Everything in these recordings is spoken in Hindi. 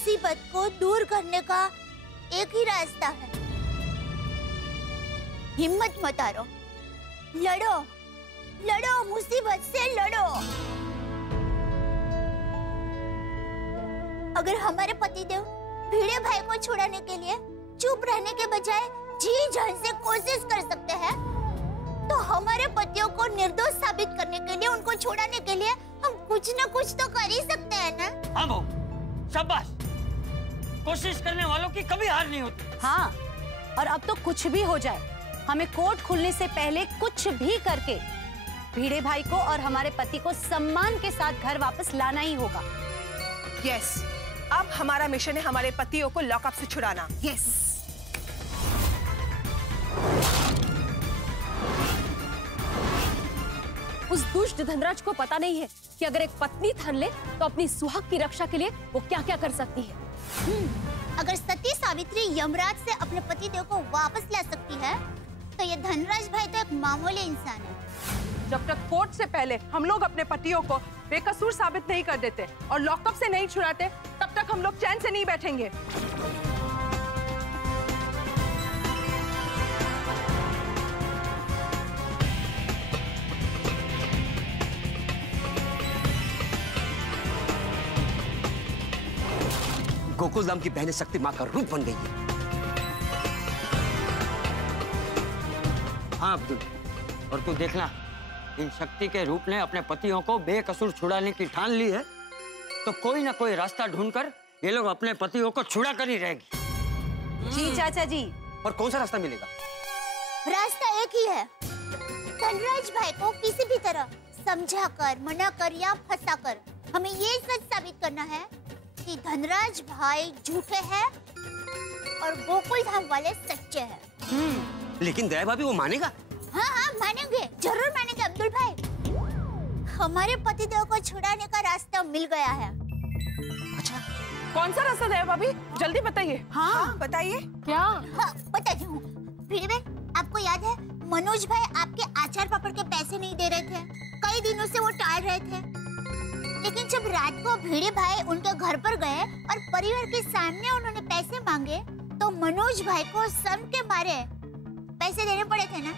मुसीबत को दूर करने का एक ही रास्ता है। हिम्मत मत हारो, लड़ो लड़ो, मुसीबत से लड़ो। अगर हमारे पतिदेव भिड़े भाई को छुड़ाने के लिए चुप रहने के बजाय जी जान से कोशिश कर सकते हैं, तो हमारे पतियों को निर्दोष साबित करने के लिए, उनको छुड़ाने के लिए हम कुछ न कुछ तो कर ही सकते हैं ना। हाँ बहू, शाबाश। कोशिश करने वालों की कभी हार नहीं होती। हाँ, और अब तो कुछ भी हो जाए, हमें कोर्ट खुलने से पहले कुछ भी करके भिड़े भाई को और हमारे पति को सम्मान के साथ घर वापस लाना ही होगा। यस, अब हमारा मिशन है हमारे पतियों को लॉकअप से छुड़ाना। यस। उस दुष्ट धनराज को पता नहीं है कि अगर एक पत्नी ठान ले तो अपनी सुहाग की रक्षा के लिए वो क्या क्या कर सकती है। अगर सती सावित्री यमराज से अपने पतिदेव को वापस ला सकती है, तो ये धनराज भाई तो एक मामूली इंसान है। जब तक कोर्ट से पहले हम लोग अपने पतियों को बेकसूर साबित नहीं कर देते और लॉकअप से नहीं छुड़ाते, तब तक हम लोग चैन से नहीं बैठेंगे। गोकुलधाम की बहनें शक्ति मां का रूप बन गई है। हाँ अब्दुल, और तू देखना, इन शक्ति के रूप ने अपने पतियों को बेकसूर छुड़ाने की ठान ली है, तो कोई ना कोई रास्ता ढूंढकर ये लोग अपने पतियों को छुड़ा कर ही रहेगी। जी चाचा जी। और कौन सा रास्ता मिलेगा? रास्ता एक ही है, धनराज भाई को किसी भी तरह समझाकर, मनाकर या फंसाकर हमें ये सच साबित करना है कि धनराज भाई झूठे हैं और गोकुलधाम वाले सच्चे हैं। लेकिन दया भाभी वो मानेगा? हाँ हाँ मानेंगे, जरूर मानेंगे अब्दुल भाई। हमारे पतिदेव को छुड़ाने का रास्ता मिल गया है। अच्छा, कौन सा रास्ता है भाभी? जल्दी बताइए। हाँ बताइए। क्या? हाँ बताती हूँ। भिड़े भाई, आपको याद है मनोज भाई आपके आचार पापड़ के पैसे नहीं दे रहे थे, कई दिनों से वो टाल रहे थे। लेकिन जब रात को भिड़े भाई उनके घर पर गए और परिवार के सामने उन्होंने पैसे मांगे, तो मनोज भाई को शर्म के मारे पैसे देने पड़े थे ना।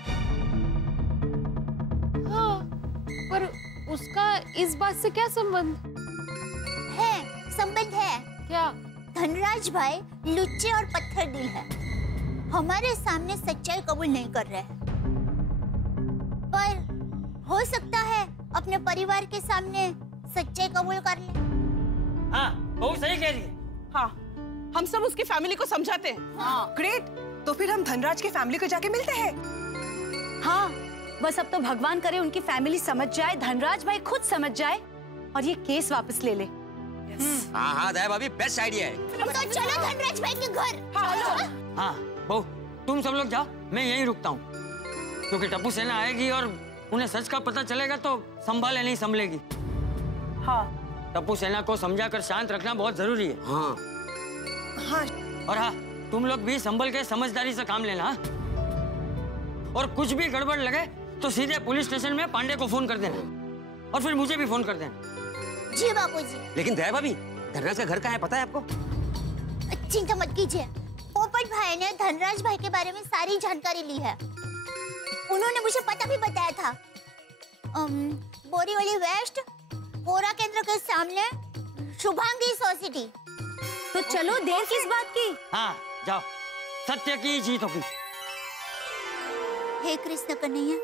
हाँ, पर उसका इस बात से क्या संबंध है? संबंध है। क्या? धनराज भाई लुच्चे और पत्थर दिल है, हमारे सामने सच्चाई कबूल नहीं कर रहे हैं, पर हो सकता है अपने परिवार के सामने सच्चाई कबूल कर ले। हाँ, बहुत सही कह रही है। हाँ, हम सब उसकी फैमिली को समझाते हैं। हाँ। ग्रेट, तो फिर हम धनराज के फैमिली को जाके मिलते हैं। हाँ, बस अब तो भगवान करे उनकी फैमिली समझ जाए, धनराज भाई खुद समझ जाए और ये केस वापस ले ले। हाँ हाँ दया भाभी, बेस्ट आइडिया है। तो चलो धनराज भाई के घर। हाँ बहू, तुम सब लोग जाओ, मैं यहीं रुकता हूँ, क्योंकि टप्पू सेना आएगी और उन्हें सच का पता चलेगा तो संभाले नहीं संभलेगी। हाँ, टप्पू सेना को समझाकर शांत रखना बहुत जरूरी है। हाँ हाँ, और हाँ, तुम लोग भी संभल के समझदारी से काम लेना। और कुछ भी गड़बड़ लगे तो सीधे पुलिस स्टेशन में पांडे को फोन कर देना और फिर मुझे भी फोन कर देना। जी बापूजी। लेकिन दया भाभी, धनराज का घर कहाँ है पता है आपको? चिंता मत कीजिए, पोपट भाई ने धनराज भाई के बारे में सारी जानकारी ली है। उन्होंने मुझे पता भी बताया था। बोरीवली वेस्ट कोरा केंद्र के सामने शुभांगी सोसाइटी। तो चलो, देर किस बात की? हाँ जाओ, सत्य की जीत होगी। हे कृष्ण कन्हैया,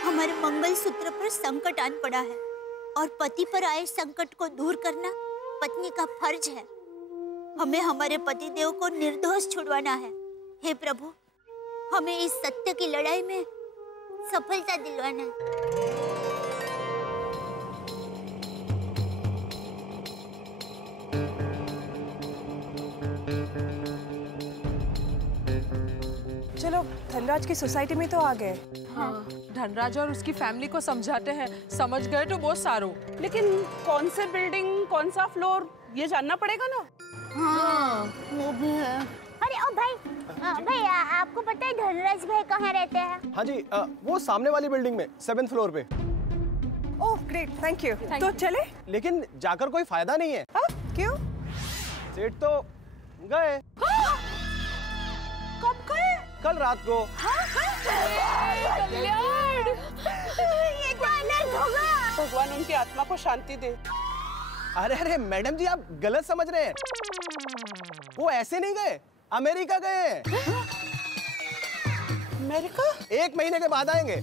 हमारे मंगलसूत्र पर संकट आन पड़ा है और पति पर आए संकट को दूर करना पत्नी का फर्ज है। हमें हमारे पतिदेव को निर्दोष छुड़वाना है। हे प्रभु, हमें इस सत्य की लड़ाई में सफलता दिलवाना है। चलो धनराज की सोसाइटी में तो आ गए। हाँ, धनराज और उसकी फैमिली को समझाते हैं, समझ गए तो बहुत सारो। लेकिन कौन से बिल्डिंग, कौन सा फ्लोर, ये जानना पड़ेगा ना। हाँ, वो भी है। अरे ओ भाई, भैया आपको पता है धनराज भाई कहाँ रहते हैं? हाँ जी, वो सामने वाली बिल्डिंग में 7th फ्लोर पे। Oh great, thank you. तो चले? लेकिन जाकर कोई फायदा नहीं है। क्यों? सेठ तो गए। कब गए? कल रात को। कल्याण, ये तो अनर्थ होगा। भगवान उनकी आत्मा को शांति दे। अरे अरे मैडम जी, आप गलत समझ रहे हैं। वो ऐसे नहीं गए, अमेरिका गए हैं। अमेरिका? 1 महीने के बाद आएंगे।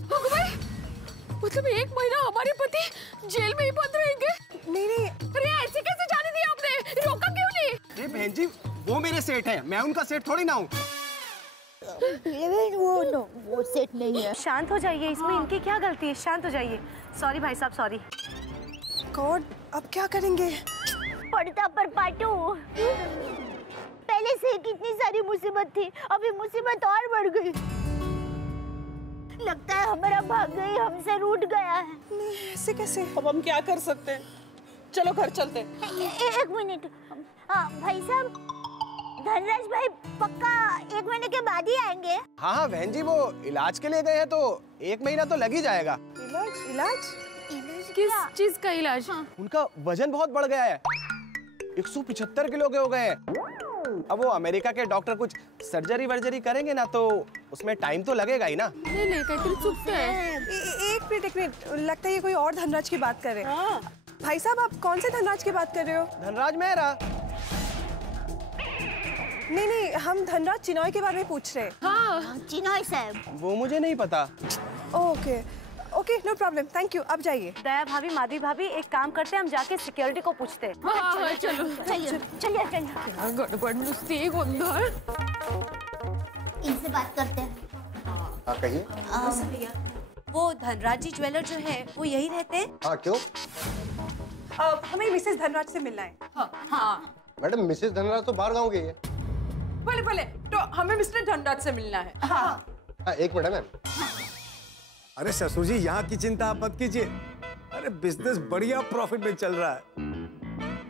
मतलब 1 महीना हमारे पति जेल में ही बंद रहेंगे? नहीं, अरे ऐसे कैसे जाने दिया आपने? रोका क्यों नहीं? अरे बहन जी, वो मेरे सेठ हैं, मैं उनका सेठ थोड़ी ना हूँ। वो सेट नहीं है। शांत हो जाइए, इसमें इनकी क्या गलती है? शांत हो जाइए। सॉरी भाई साहब, सॉरी। गॉड, अब क्या करेंगे? पड़ता पर पाटू। पहले से कितनी सारी मुसीबत थी, अभी मुसीबत और बढ़ गई। लगता है हमारा भाग्य ही हमसे रूठ गया है। नहीं, ऐसे कैसे? अब हम क्या कर सकते हैं? चलो घर चलते हैं। एक मिनट। भाई साहब, धनराज भाई पक्का 1 महीने के बाद ही आएंगे? हाँ बहन जी, वो इलाज के लिए गए हैं तो 1 महीना तो लग ही जाएगा। इलाज? किस चीज का इलाज? उनका वजन बहुत बढ़ गया है, 175 किलो के हो गए हैं। अब वो अमेरिका के डॉक्टर कुछ सर्जरी वर्जरी करेंगे ना, तो उसमें टाइम तो लगेगा ही ना। नहीं काहीतरी चुकतंय। एक मिनट, लगता है ये कोई और धनराज की बात कर रहे हैं। भाई साहब, आप कौन से धनराज की बात कर रहे हो? धनराज मेहरा। नहीं, हम धनराज चिनॉय के बारे में पूछ रहे हैं। हाँ, चिनॉय साहब। वो मुझे नहीं पता। Okay, no problem, thank you. अब जाइए। दया भाभी, माधवी भाभी, एक काम करते हैं, हम जाके सिक्योरिटी को पूछते हैं। हाँ, चलो। चलिए। क्या गड़बड़ नुसती है गोंधळ। इनसे बात करते हैं। हाँ कहिए। वो धनराज जी ज्वेलर जो है वो यही रहते हैं? हाँ क्यों? हमें मिसेस धनराज से मिलना है। हाँ। मैडम मिसेस धनराज तो बाहर गाँव गई है। भले तो हमें मिस्टर धनराज से मिलना है। हाँ 1 मिनट मैम। अरे ससुर जी, यहाँ की चिंता आप मत कीजिए। अरे बिजनेस बढ़िया प्रॉफिट में चल रहा है।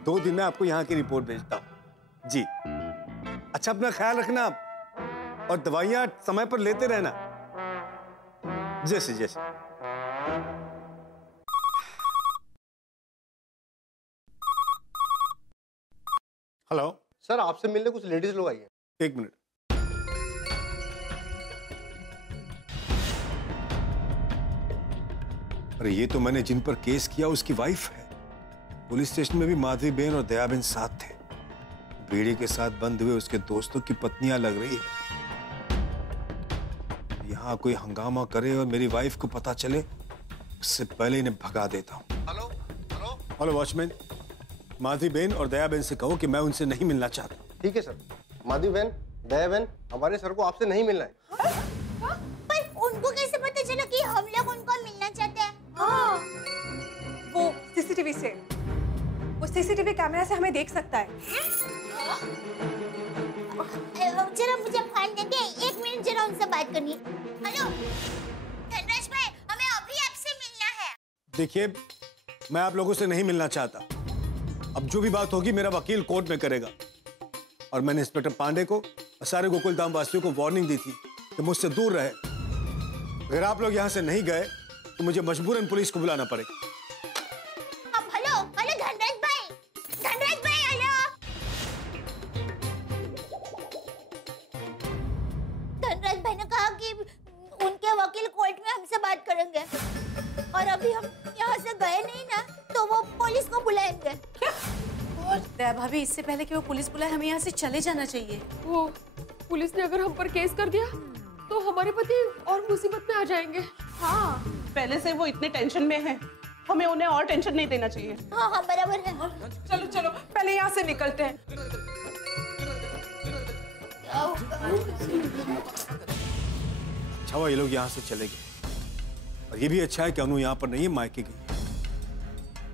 2 दिन में आपको यहाँ की रिपोर्ट भेजता हूँ जी। अच्छा, अपना ख्याल रखना आप, और दवाइयाँ समय पर लेते रहना, जैसे जैसे। हेलो सर, आपसे मिलने कुछ लेडीज लोग आई हैं। 1 मिनट। अरे ये तो मैंने जिन पर केस किया उसकी वाइफ है। पुलिस स्टेशन में भी माधवी बहन और दया बहन साथ थे। बेड़े के साथ बंद हुए उसके दोस्तों की पत्नियां लग रही है। यहाँ कोई हंगामा करे और मेरी वाइफ को पता चले, उससे पहले इन्हें भगा देता हूँ। हेलो वॉचमैन, माधवी बहन और दया बहन से कहो कि मैं उनसे नहीं मिलना चाहता। ठीक है सर। माधवी बहन, दया बहन, हमारे सर को आपसे नहीं मिलना है। पर उनको कैसे पता चला कि हम लोग उनको मिलना चाहते हैं? वो सीसीटीवी कैमरा से हमें देख सकता है। जरा मुझे फोन देंगे, 1 मिनट जरा उनसे बात करनी है। हेलो धनराज भाई, हमें अभी आपसे मिलना है। देखिए, मैं आप लोगों से नहीं मिलना चाहता। अब जो भी बात होगी मेरा वकील कोर्ट में करेगा। और मैंने इंस्पेक्टर पांडे को और सारे गोकुलधाम वासियों को वार्निंग दी थी कि मुझसे दूर रहे। अगर आप लोग यहाँ से नहीं गए तो मुझे मजबूरन पुलिस को बुलाना पड़ेगा। हेलो धनराज भाई, हेलो। धनराज भाई ने कहा कि उनके वकील कोर्ट में हमसे बात करेंगे, और अभी हम यहाँ से गए नहीं ना तो वो पुलिस को बुलाएंगे। दया भाभी, इससे पहले कि वो पुलिस बुलाए हमें यहाँ से चले जाना चाहिए। वो पुलिस ने अगर हम पर केस कर दिया तो हमारे पति और मुसीबत में आ जाएंगे। हाँ, पहले से वो इतने टेंशन में हैं, हमें उन्हें और टेंशन नहीं देना चाहिए। हाँ बराबर है। चलो पहले यहाँ से निकलते हैं। अच्छा हुआ ये लोग यहाँ से चले गए, और ये भी अच्छा है कि अनु यहाँ पर नहीं है, मायके गई।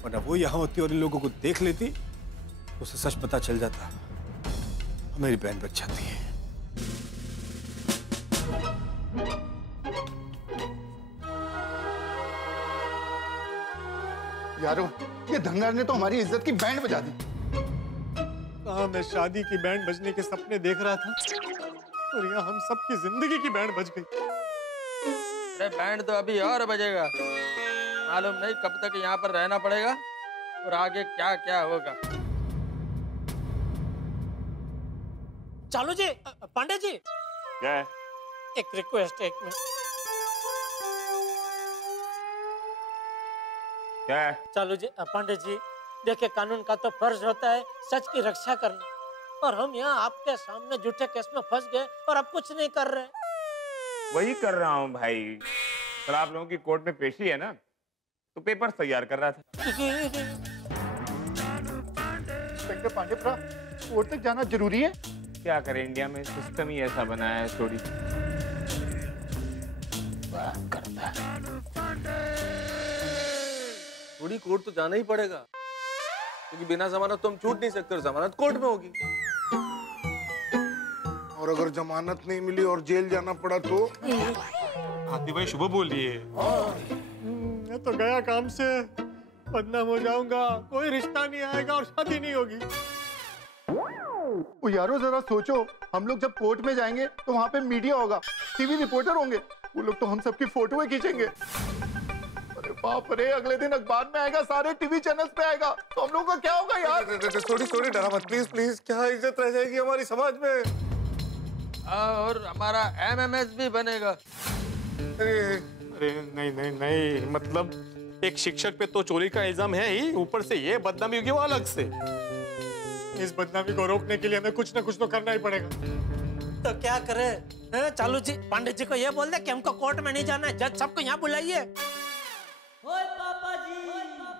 वरना वो यहाँ होती और इन लोगों को देख लेती तो उसे सच पता चल जाता, मेरी बहन बच जाती है। यारो, ये धनराज ने तो हमारी इज्जत की बैंड बजा दी। कहाँ मैं शादी की बैंड बजने के सपने देख रहा था, और यहाँ हम सबकी जिंदगी की बैंड बज गई। अरे बैंड तो अभी और बजेगा, मालूम नहीं कब तक यहाँ पर रहना पड़ेगा और आगे क्या क्या होगा। चालू जी, पांडे जी, क्या है? एक रिक्वेस्ट है, एक मिनट। क्या है? चालू जी, पांडे जी, देखिए कानून का तो फर्ज होता है सच की रक्षा करना, और हम यहाँ आपके सामने झूठे केस में फंस गए और आप कुछ नहीं कर रहे। वही कर रहा हूँ भाई। कल आप लोगों की कोर्ट में पेशी है ना, तो पेपर तैयार कर रहा था। इंस्पेक्टर पांडेप्रा, कोर्ट तक जाना जरूरी है? क्या करें, इंडिया में सिस्टम ही ऐसा बनाया है। थोड़ी थोड़ी कोर्ट तो जाना ही पड़ेगा, क्योंकि बिना जमानत तो हम छूट नहीं सकते और जमानत कोर्ट में होगी। और अगर जमानत नहीं मिली और जेल जाना पड़ा तो? हाथी भाई शुभ बोलिए। मैं तो गया काम से, बदनाम हो जाऊंगा, कोई रिश्ता नहीं आएगा और शादी नहीं होगी। ओ यारो जरा सोचो, हम लोग जब कोर्ट में जाएंगे तो वहाँ पे मीडिया होगा, टीवी रिपोर्टर होंगे, वो लोग तो हम सबकी फोटोएं खींचेंगे। अरे बाप रे, अगले दिन अखबार में आएगा, सारे टीवी चैनल्स पे आएगा, तो हम लोगों का क्या होगा यार? थोड़ी डरा मत प्लीज प्लीज, क्या इज्जत रह जाएगी हमारी समाज में। और हमारा MMS भी बनेगा। अरे नहीं नहीं नहीं, मतलब एक शिक्षक पे तो चोरी का इल्जाम है ही, ऊपर से ये बदनामी होगी वो अलग से। इस बदनामी को रोकने के लिए हमें कुछ ना कुछ तो करना ही पड़ेगा। तो क्या करे? चालू जी, पांडे जी को ये बोल दे कि हमको कोर्ट में नहीं जाना है, जज सबको यहाँ बुलाइए।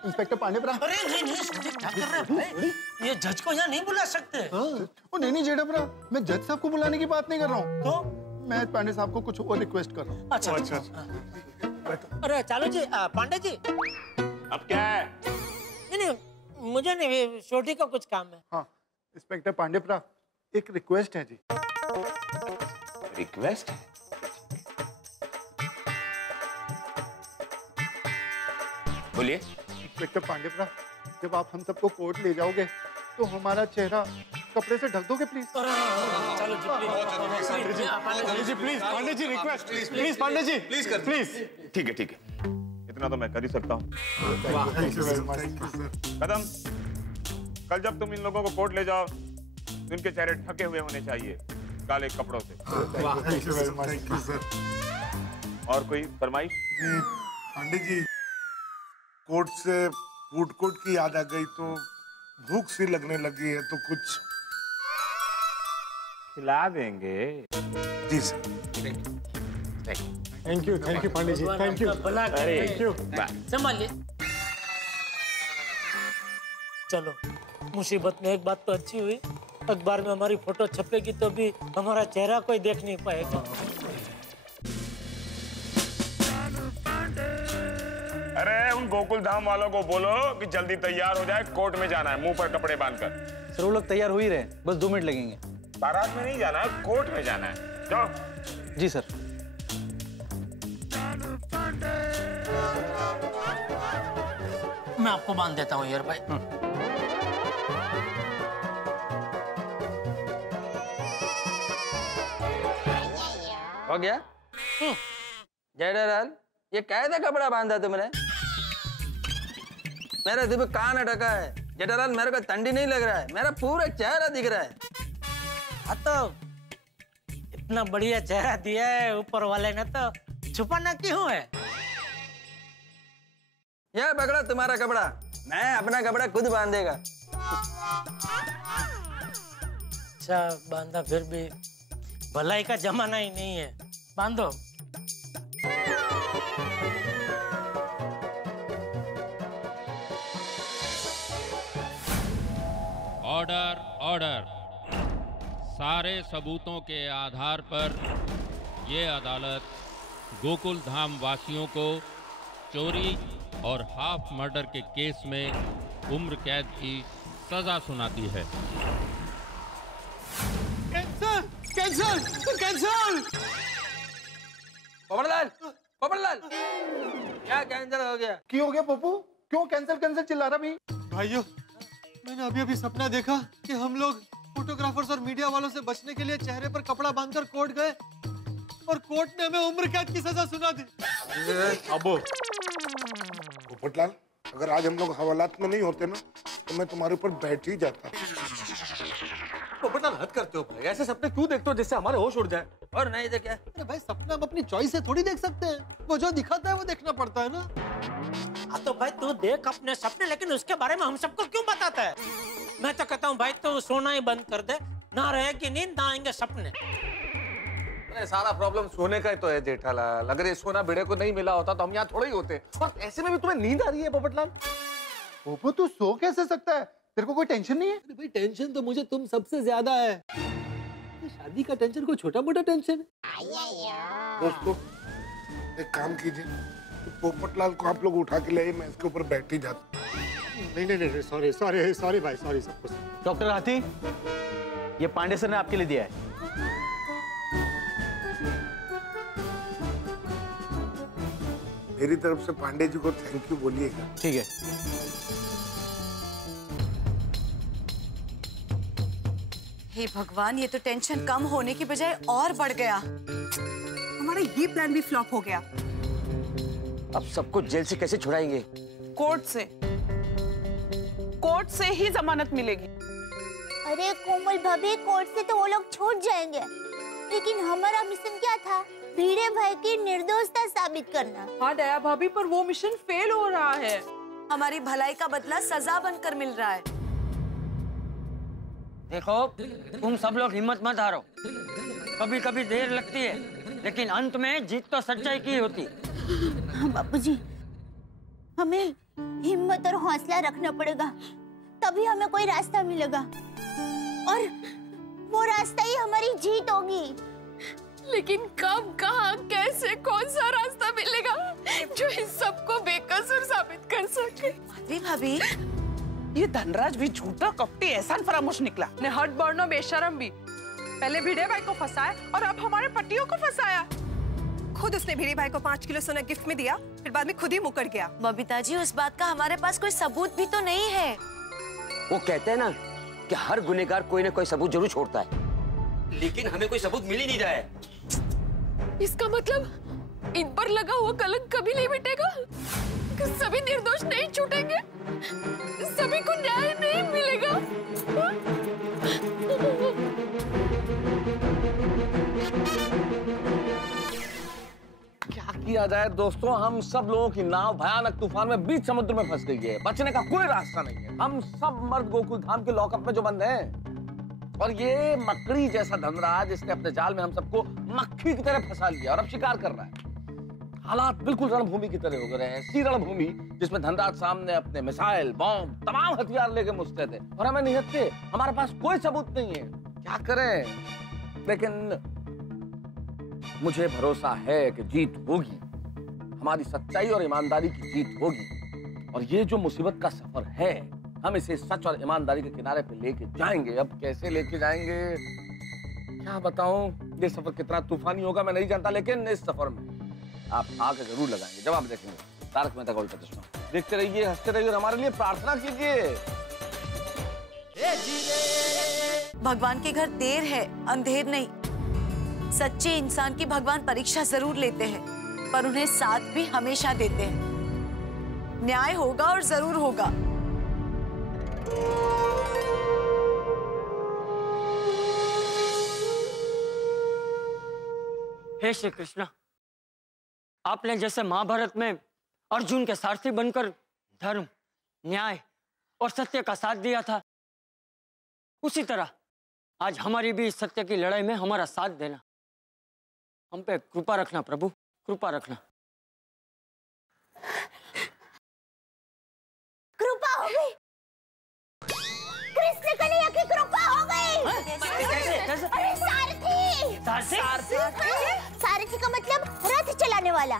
इंस्पेक्टर पांडेप्रा। अरे नहीं नहीं, क्या कर रहे हैं भाई? ये जज को यहाँ नहीं बुला सकते। ओ नहीं जेठाप्रा, मैं जज साहब को बुलाने की बात नहीं कर रहा हूँ। तो मैं पांडे साहब को कुछ और रिक्वेस्ट कर रहा हूँ। अच्छा अच्छा। अरे चालू जी, पांडे जी। अब क्या है? नहीं, मुझे नहीं, छोटी का कुछ काम है। हाँ, इंस्पेक्टर पांडेप्रा, एक रिक्वेस्ट है जी। रिक्वेस्ट? बोलिए। इंस्पेक्टर पांडेप्रा, जब आप हम सबको कोर्ट ले जाओगे तो हमारा चेहरा कपड़े से ढक दोगे प्लीज? चलो जी please, Pandey ji request, please Pandey ji, please कर, प्लीज। ठीक है, इतना तो मैं कर ही सकता हूँ। कदम, कल जब तुम इन लोगों को कोर्ट ले जाओ, इनके चेहरे ढके हुए होने चाहिए काले कपड़ों से। और कोई फरमाइश? पांडे जी, कोर्ट से फूड कोर्ट की याद आ गई तो भूख सी लगने लगी है, तो कुछ खिला देंगे। जी sir. Thank you Pandey ji, thank you. Thank you. संभालिए। चलो, मुसीबत में एक बात तो अच्छी हुई, अखबार में हमारी फोटो छपेगी तो भी हमारा चेहरा कोई देख नहीं पाएगा। अरे उन गोकुल धाम वालों को बोलो कि जल्दी तैयार हो जाए, कोर्ट में जाना है, मुंह पर कपड़े बांधकर। सर वो लोग तैयार हो ही रहे, बस 2 मिनट लगेंगे। बारात में नहीं जाना, कोर्ट में जाना है। जाओ। जी सर। मैं आपको बांध देता हूँ यार भाई। हो गया? जेठालाल, ये कैसा कपड़ा बांधा तुमने? मेरा सिर्फ कान अटका है। जेठालाल, मेरे को ठंडी नहीं लग रहा है, मेरा पूरा चेहरा दिख रहा है। हाँ तो इतना बढ़िया चेहरा दिया है ऊपर वाले ने, तो छुपाना क्यों है? यह पकड़ा तुम्हारा कपड़ा, मैं अपना कपड़ा खुद बांधेगा। अच्छा बांधा, फिर भी भलाई का जमाना ही नहीं है, बांधो। Order order. सारे सबूतों के आधार पर ये अदालत गोकुल धाम वासियों को चोरी और हाफ मर्डर के केस में उम्र कैद की सजा सुनाती है। Cancel cancel cancel. Popatlal, Popatlal, क्या कैंसिल हो गया? क्यों हो गया पप्पू? क्यों कैंसिल कैंसिल चिल्ला रहा भाई? भाइयों, मैंने अभी सपना देखा कि हम लोग फोटोग्राफर्स और मीडिया वालों से बचने के लिए चेहरे पर कपड़ा बांधकर कोर्ट गए और कोर्ट ने हमें उम्र कैद की सजा सुना दी। अबो पोपटलाल, अगर आज हम लोग हवालात में नहीं होते ना, तो मैं तुम्हारे ऊपर बैठ ही जाता। पोपटलाल हद करते हो भाई, ऐसे सपने क्यों देखते हो जिससे हमारे होश उड़ जाए? और नहीं तो क्या? अरे भाई सपना हम अपनी चॉइस से थोड़ी देख सकते हैं, वो जो दिखाता है वो देखना पड़ता है ना। हाँ तो भाई तू देख अपने सपने, लेकिन उसके बारे में हम सबको क्यों बताता है? मैं तो कहता हूँ भाई तू सोना ही बंद कर दे, ना रहेगी नींद ना आएंगे सपने। अरे सारा प्रॉब्लम सोने का ही तो है जेठालाल, अगर ये सोना भिड़े को नहीं मिला होता तो हम यहाँ थोड़े ही होते। और ऐसे में भी तुम्हें नींद आ रही है पोपटलाल? पोपो तू सो कैसे सकता है? तेरे को कोई टेंशन नहीं है? अरे भाई टेंशन तो मुझे तुम सबसे ज्यादा है। शादी का टेंशन कोई छोटा मोटा टेंशन है? दोस्तों एक काम कीजिए, पोपटलाल को आप लोग उठा के ले आइए, मैं इसके ऊपर बैठ ही जाता। नहीं, सॉरी सॉरी सॉरी भाई, सॉरी सब कुछ। डॉक्टर हाथी, ये पांडे सर ने आपके लिए दिया है। मेरी तरफ से पांडे जी को थैंक यू बोलिएगा। ठीक है। हे भगवान, ये तो टेंशन कम होने की बजाय और बढ़ गया। हमारा ये प्लान भी फ्लॉप हो गया। अब सबको जेल से कैसे छुड़ाएंगे? कोर्ट से ही जमानत मिलेगी। अरे कोमल भाभी, कोर्ट से तो वो लोग छूट जाएंगे, लेकिन हमारा मिशन क्या था? भिड़े भाई की निर्दोषता साबित करना। हाँ दया भाभी, पर वो मिशन फेल हो रहा है। हमारी भलाई का बदला सजा बनकर मिल रहा है। देखो तुम सब लोग हिम्मत मत हारो, कभी कभी देर लगती है लेकिन अंत में जीत तो सच्चाई की होती। बापूजी, हमें हिम्मत और हौसला रखना पड़ेगा, तभी हमें कोई रास्ता मिलेगा और वो रास्ता ही हमारी जीत होगी। लेकिन कब, कहाँ, कैसे, कौन सा रास्ता मिलेगा जो इस सबको बेकसूर साबित कर सके? माधवी भाभी, ये धनराज भी झूठा कपटी एहसान फरामोश निकला। ने हट बर्नो बेशरम भी, पहले भिड़े भाई को फंसाया और अब हमारे पतियों को फंसाया। खुद उसने भिड़े भाई को 5 किलो सोना गिफ्ट में दिया, फिर बाद में खुद ही मुकर गया। बबीता जी, उस बात का हमारे पास कोई सबूत भी तो नहीं है। वो कहते हैं ना कि हर गुनहगार कोई ना कोई सबूत जरूर छोड़ता है, लेकिन हमें कोई सबूत मिल ही नहीं रहा है। इसका मतलब इन पर लगा हुआ कलंक कभी नहीं मिटेगा? सभी निर्दोष नहीं छूटेंगे? सभी को न्याय नहीं मिलेगा? क्या किया जाए दोस्तों, हम सब लोगों की नाव भयानक तूफान में बीच समुद्र में फंस गई है, बचने का कोई रास्ता नहीं है। हम सब मर्द गोकुल धाम के लॉकअप में जो बंद हैं, और ये मकड़ी जैसा धनराज, इसने अपने जाल में हम सबको मक्खी की तरह फंसा लिया और अब शिकार कर रहा है। हालात बिल्कुल रणभूमि की तरह हो गए हैं, ऐसी रणभूमि जिसमें धनराज सामने अपने मिसाइल, बॉम्ब, तमाम हथियार लेके मुस्तैद है और हमें निहत्थे, हमारे पास कोई सबूत नहीं है। क्या करें? लेकिन मुझे भरोसा है कि जीत होगी, हमारी सच्चाई और ईमानदारी की जीत होगी। और ये जो मुसीबत का सफर है, हम इसे सच और ईमानदारी के किनारे पे लेके जाएंगे। अब कैसे लेके जाएंगे क्या बताऊं, ये सफर कितना तूफानी होगा मैं नहीं जानता, लेकिन इस सफर में आप आके जरूर लगाएंगे जब आप देखेंगे तारक मेहता का उल्टा चश्मा। देखते रहिए, हंसते रहिए और हमारे लिए प्रार्थना कीजिए। भगवान के घर देर है, अंधेर नहीं। सच्चे इंसान की भगवान परीक्षा जरूर लेते हैं, पर उन्हें साथ भी हमेशा देते हैं। न्याय होगा और जरूर होगा। हे श्री कृष्णा, आपने जैसे महाभारत में अर्जुन के सारथी बनकर धर्म, न्याय और सत्य का साथ दिया था, उसी तरह आज हमारी भी इस सत्य की लड़ाई में हमारा साथ देना। हम पे कृपा रखना प्रभु, कृपा रखना। कृपा हो गई, कृष्ण कन्हैया की कृपा हो गई। कैसे? अरे सारथी, सारथी का मतलब रथ चलाने वाला,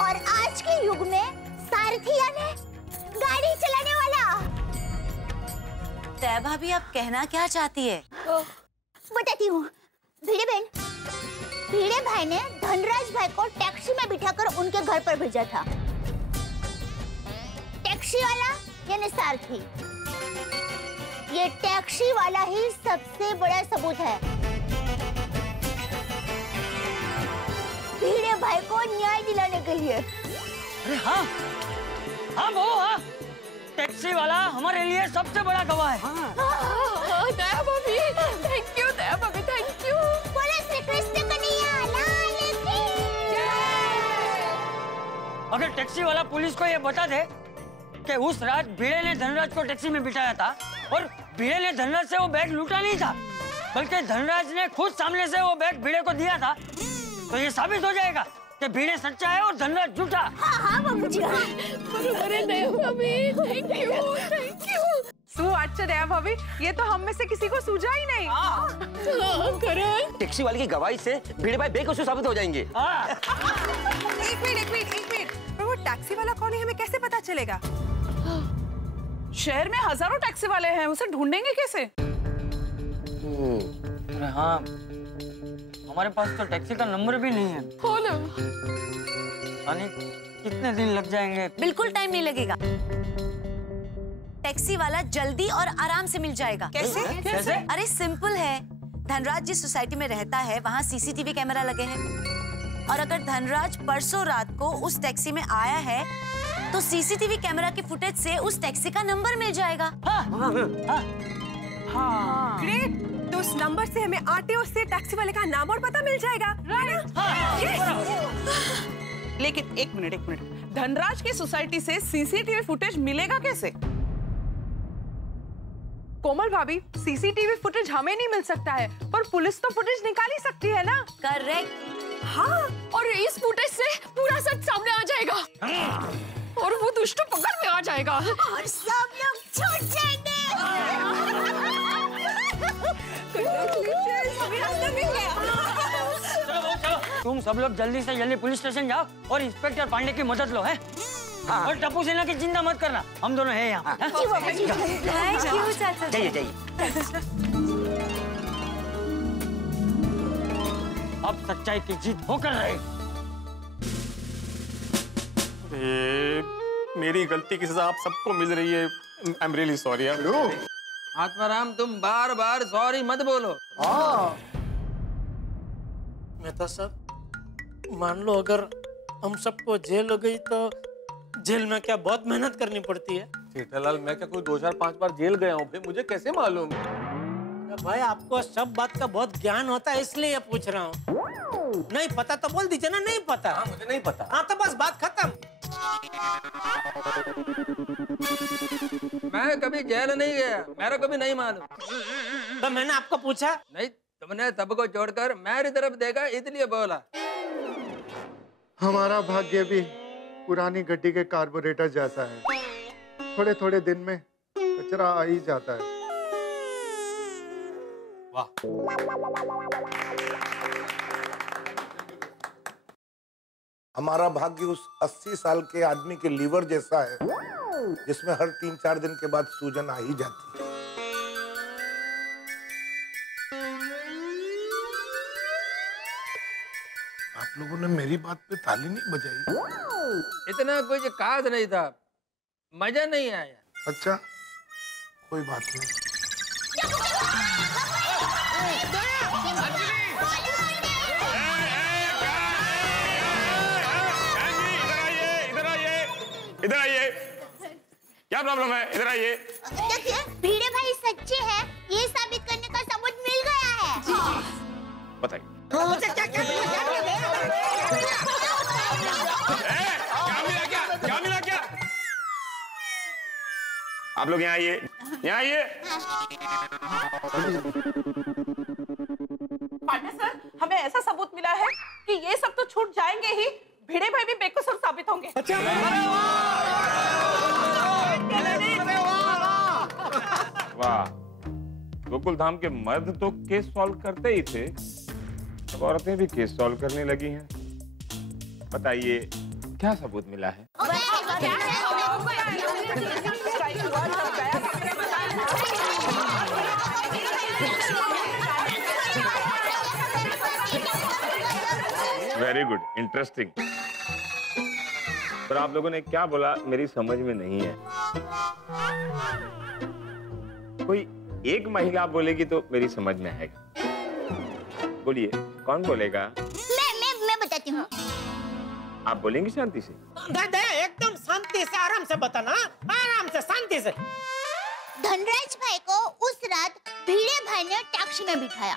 और आज के युग में सारथी यानी गाड़ी चलाने वाला। तय भाभी, आप कहना क्या चाहती है? बताती हूँ। भिड़े बहन, भिड़े भाई ने धनराज भाई को टैक्सी में बिठाकर उनके घर पर भेजा था। टैक्सी वाला यानी सारथी, ये टैक्सी वाला ही सबसे बड़ा सबूत है। भिड़े भाई को न्याय दिलाने के लिए। अरे हाँ, हाँ वो हाँ, टैक्सी वाला हमारे लिए सबसे बड़ा गवाह है। दया भाभी, थैंक यू दया भाभी, थैंक यू। बोले श्री कृष्ण कन्हैया लाल की जय। अगर टैक्सी वाला पुलिस को ये बता दे कि उस रात भिड़े ने धनराज को टैक्सी में बिठाया था और भिड़े ने धनराज से वो बैग लूटा नहीं था, बल्कि धनराज ने खुद सामने से वो बैग भिड़े को दिया था, तो ये साबित हो जाएगा कि भिड़े सच्चा है और धनराज झूठा। हाँ बाबूजी। बरोबर है दया भाभी, थैंक यू, थैंक यू। अच्छा दया भाभी, ये तो हम में से किसी को सूझा ही नहीं। करण, टैक्सी वाले की गवाही से भिड़े भाई बेकसूर साबित हो जाएंगे। एक मिनट, पर वो टैक्सी वाला कौन है हमें कैसे पता चलेगा? शहर में हजारों टैक्सी वाले हैं, उसे ढूंढेंगे कैसे? अरे हाँ, हमारे पास तो टैक्सी का नंबर भी नहीं है। कितने दिन लग जाएंगे? बिल्कुल टाइम नहीं लगेगा। टैक्सी वाला जल्दी और आराम से मिल जाएगा। कैसे? कैसे? अरे सिंपल है। धनराज जिस सोसाइटी में रहता है वहाँ सीसीटीवी कैमरा लगे हैं, और अगर धनराज परसों रात को उस टैक्सी में आया है तो सीसीटीवी कैमरा की फुटेज से उस टैक्सी का नंबर मिल जाएगा। हाँ। ग्रेट, तो उस नंबर से हमें आरटीओ से टैक्सी वाले का नाम और पता मिल जाएगा। लेकिन एक मिनट, धनराज की सोसाइटी से सीसीटीवी फुटेज मिलेगा कैसे? कोमल भाभी, सीसीटीवी फुटेज हमें नहीं मिल सकता है, पर पुलिस तो फुटेज निकाल ही सकती है ना? करेक्ट। हाँ, और इस फुटेज से पूरा सच सामने आ जाएगा और वो दुष्ट पकड़ में आ जाएगा और सब लोग छूट जाएंगे। तुम सब लोग जल्दी से जल्दी पुलिस स्टेशन जाओ और इंस्पेक्टर पांडे की मदद लो है। हाँ। और टप्पू सेना की चिंता मत करना, हम दोनों हैं यहाँ। जाइए। अब सच्चाई की जीत होकर रहे। मेरी गलती की सजा आप सबको मिल रही है। I am really sorry. Atmaram, तुम बार बार सॉरी मत बोलो। मेहता साहब, मान लो अगर हम सबको जेल हो गई तो जेल में क्या बहुत मेहनत करनी पड़ती है? जेठालाल, मैं क्या कोई 2 4 5 बार जेल गया हूँ भाई, मुझे कैसे मालूम? भाई आपको सब बात का बहुत ज्ञान होता है, इसलिए पूछ रहा हूँ। नहीं पता तो बोल दीजिए ना, नहीं पता। हाँ, मुझे नहीं पता। हाँ तो बस बात खत्म। मैं कभी जेल नहीं गया, मेरा कभी नहीं मालूम। तो मैंने आपको पूछा नहीं, तुमने सबको छोड़कर मेरी तरफ देखा इसलिए बोला। हमारा भाग्य भी पुरानी गड्डी के कार्बोरेटर जैसा है, थोड़े थोड़े दिन में कचरा आ ही जाता है। वाह। हमारा भाग्य उस 80 साल के आदमी के लीवर जैसा है, जिसमें हर 3-4 दिन के बाद सूजन आ ही जाती है। आप लोगों ने मेरी बात पे ताली नहीं बजाई। इतना कुछ खास नहीं था, मजा नहीं आया। अच्छा, कोई बात नहीं। इधर आइए। क्या प्रॉब्लम है? इधर आइए। देखिए, भिड़े भाई सच्चे हैं, ये साबित करने का सबूत मिल गया है। बताइए। क्या मिला क्या? आप लोग यहाँ आइए, यहाँ आइए। पांडे सर, हमें ऐसा सबूत मिला है कि ये सब तो छूट जाएंगे ही, भिड़े भाई भी बेकसूर साबित होंगे। वाह, गोकुल धाम के मर्द तो केस सॉल्व करते ही थे, अब औरतें भी केस सॉल्व करने लगी हैं। बताइए, क्या सबूत मिला है? Very good, interesting. पर आप लोगों ने क्या बोला मेरी समझ में नहीं है। कोई एक महिला बोलेगी तो मेरी समझ में आएगा। बोलिए, कौन बोलेगा? मैं बताती हूँ। आप बोलेंगी शांति से? दादा एकदम शांति से आराम से बताना, आराम से शांति से। धनराज भाई को उस रात भिड़े भाई ने टैक्सी में बिठाया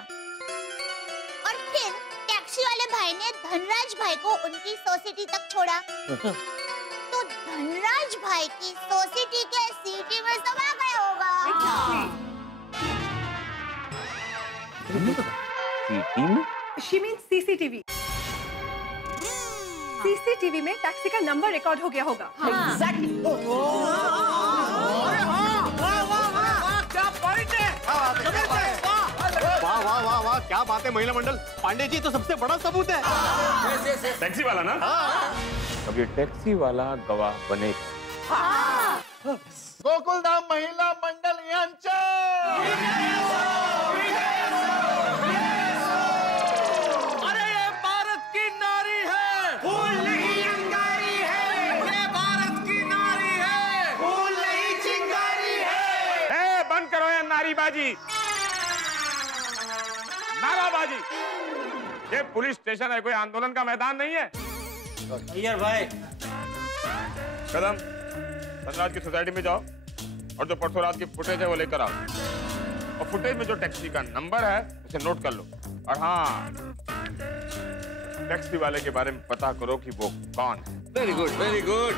और फिर टैक्सी वाले भाई ने धनराज भाई को उनकी सोसाइटी तक छोड़ा। तो धनराज भाई की सोसाइटी के सिटी में समा गए होगा। She means CCTV. CCTV में टैक्सी का नंबर रिकॉर्ड हो गया होगा। Exactly. वाह वाह वाह वाह, क्या बात है महिला मंडल। पांडे जी तो सबसे बड़ा सबूत है। टैक्सी वाला ना? अब ये टैक्सी वाला गवाह बनेगा। गोकुलधाम महिला मंडल अरे ये भारत की नारी है, फूल नहीं अंगारी है। ये भारत की नारी है, फूल नहीं चिंगारी है। बंद करो ये नारीबाजी, नाराबाजी। ये पुलिस स्टेशन है, कोई आंदोलन का मैदान नहीं है। यार भाई, कदम धनराज की सोसाइटी में जाओ और जो परसों रात की फुटेज है वो लेकर आओ, और फुटेज में जो टैक्सी का नंबर है उसे नोट कर लो। और हाँ, टैक्सी वाले के बारे में पता करो कि वो कौन है। Very good, very good.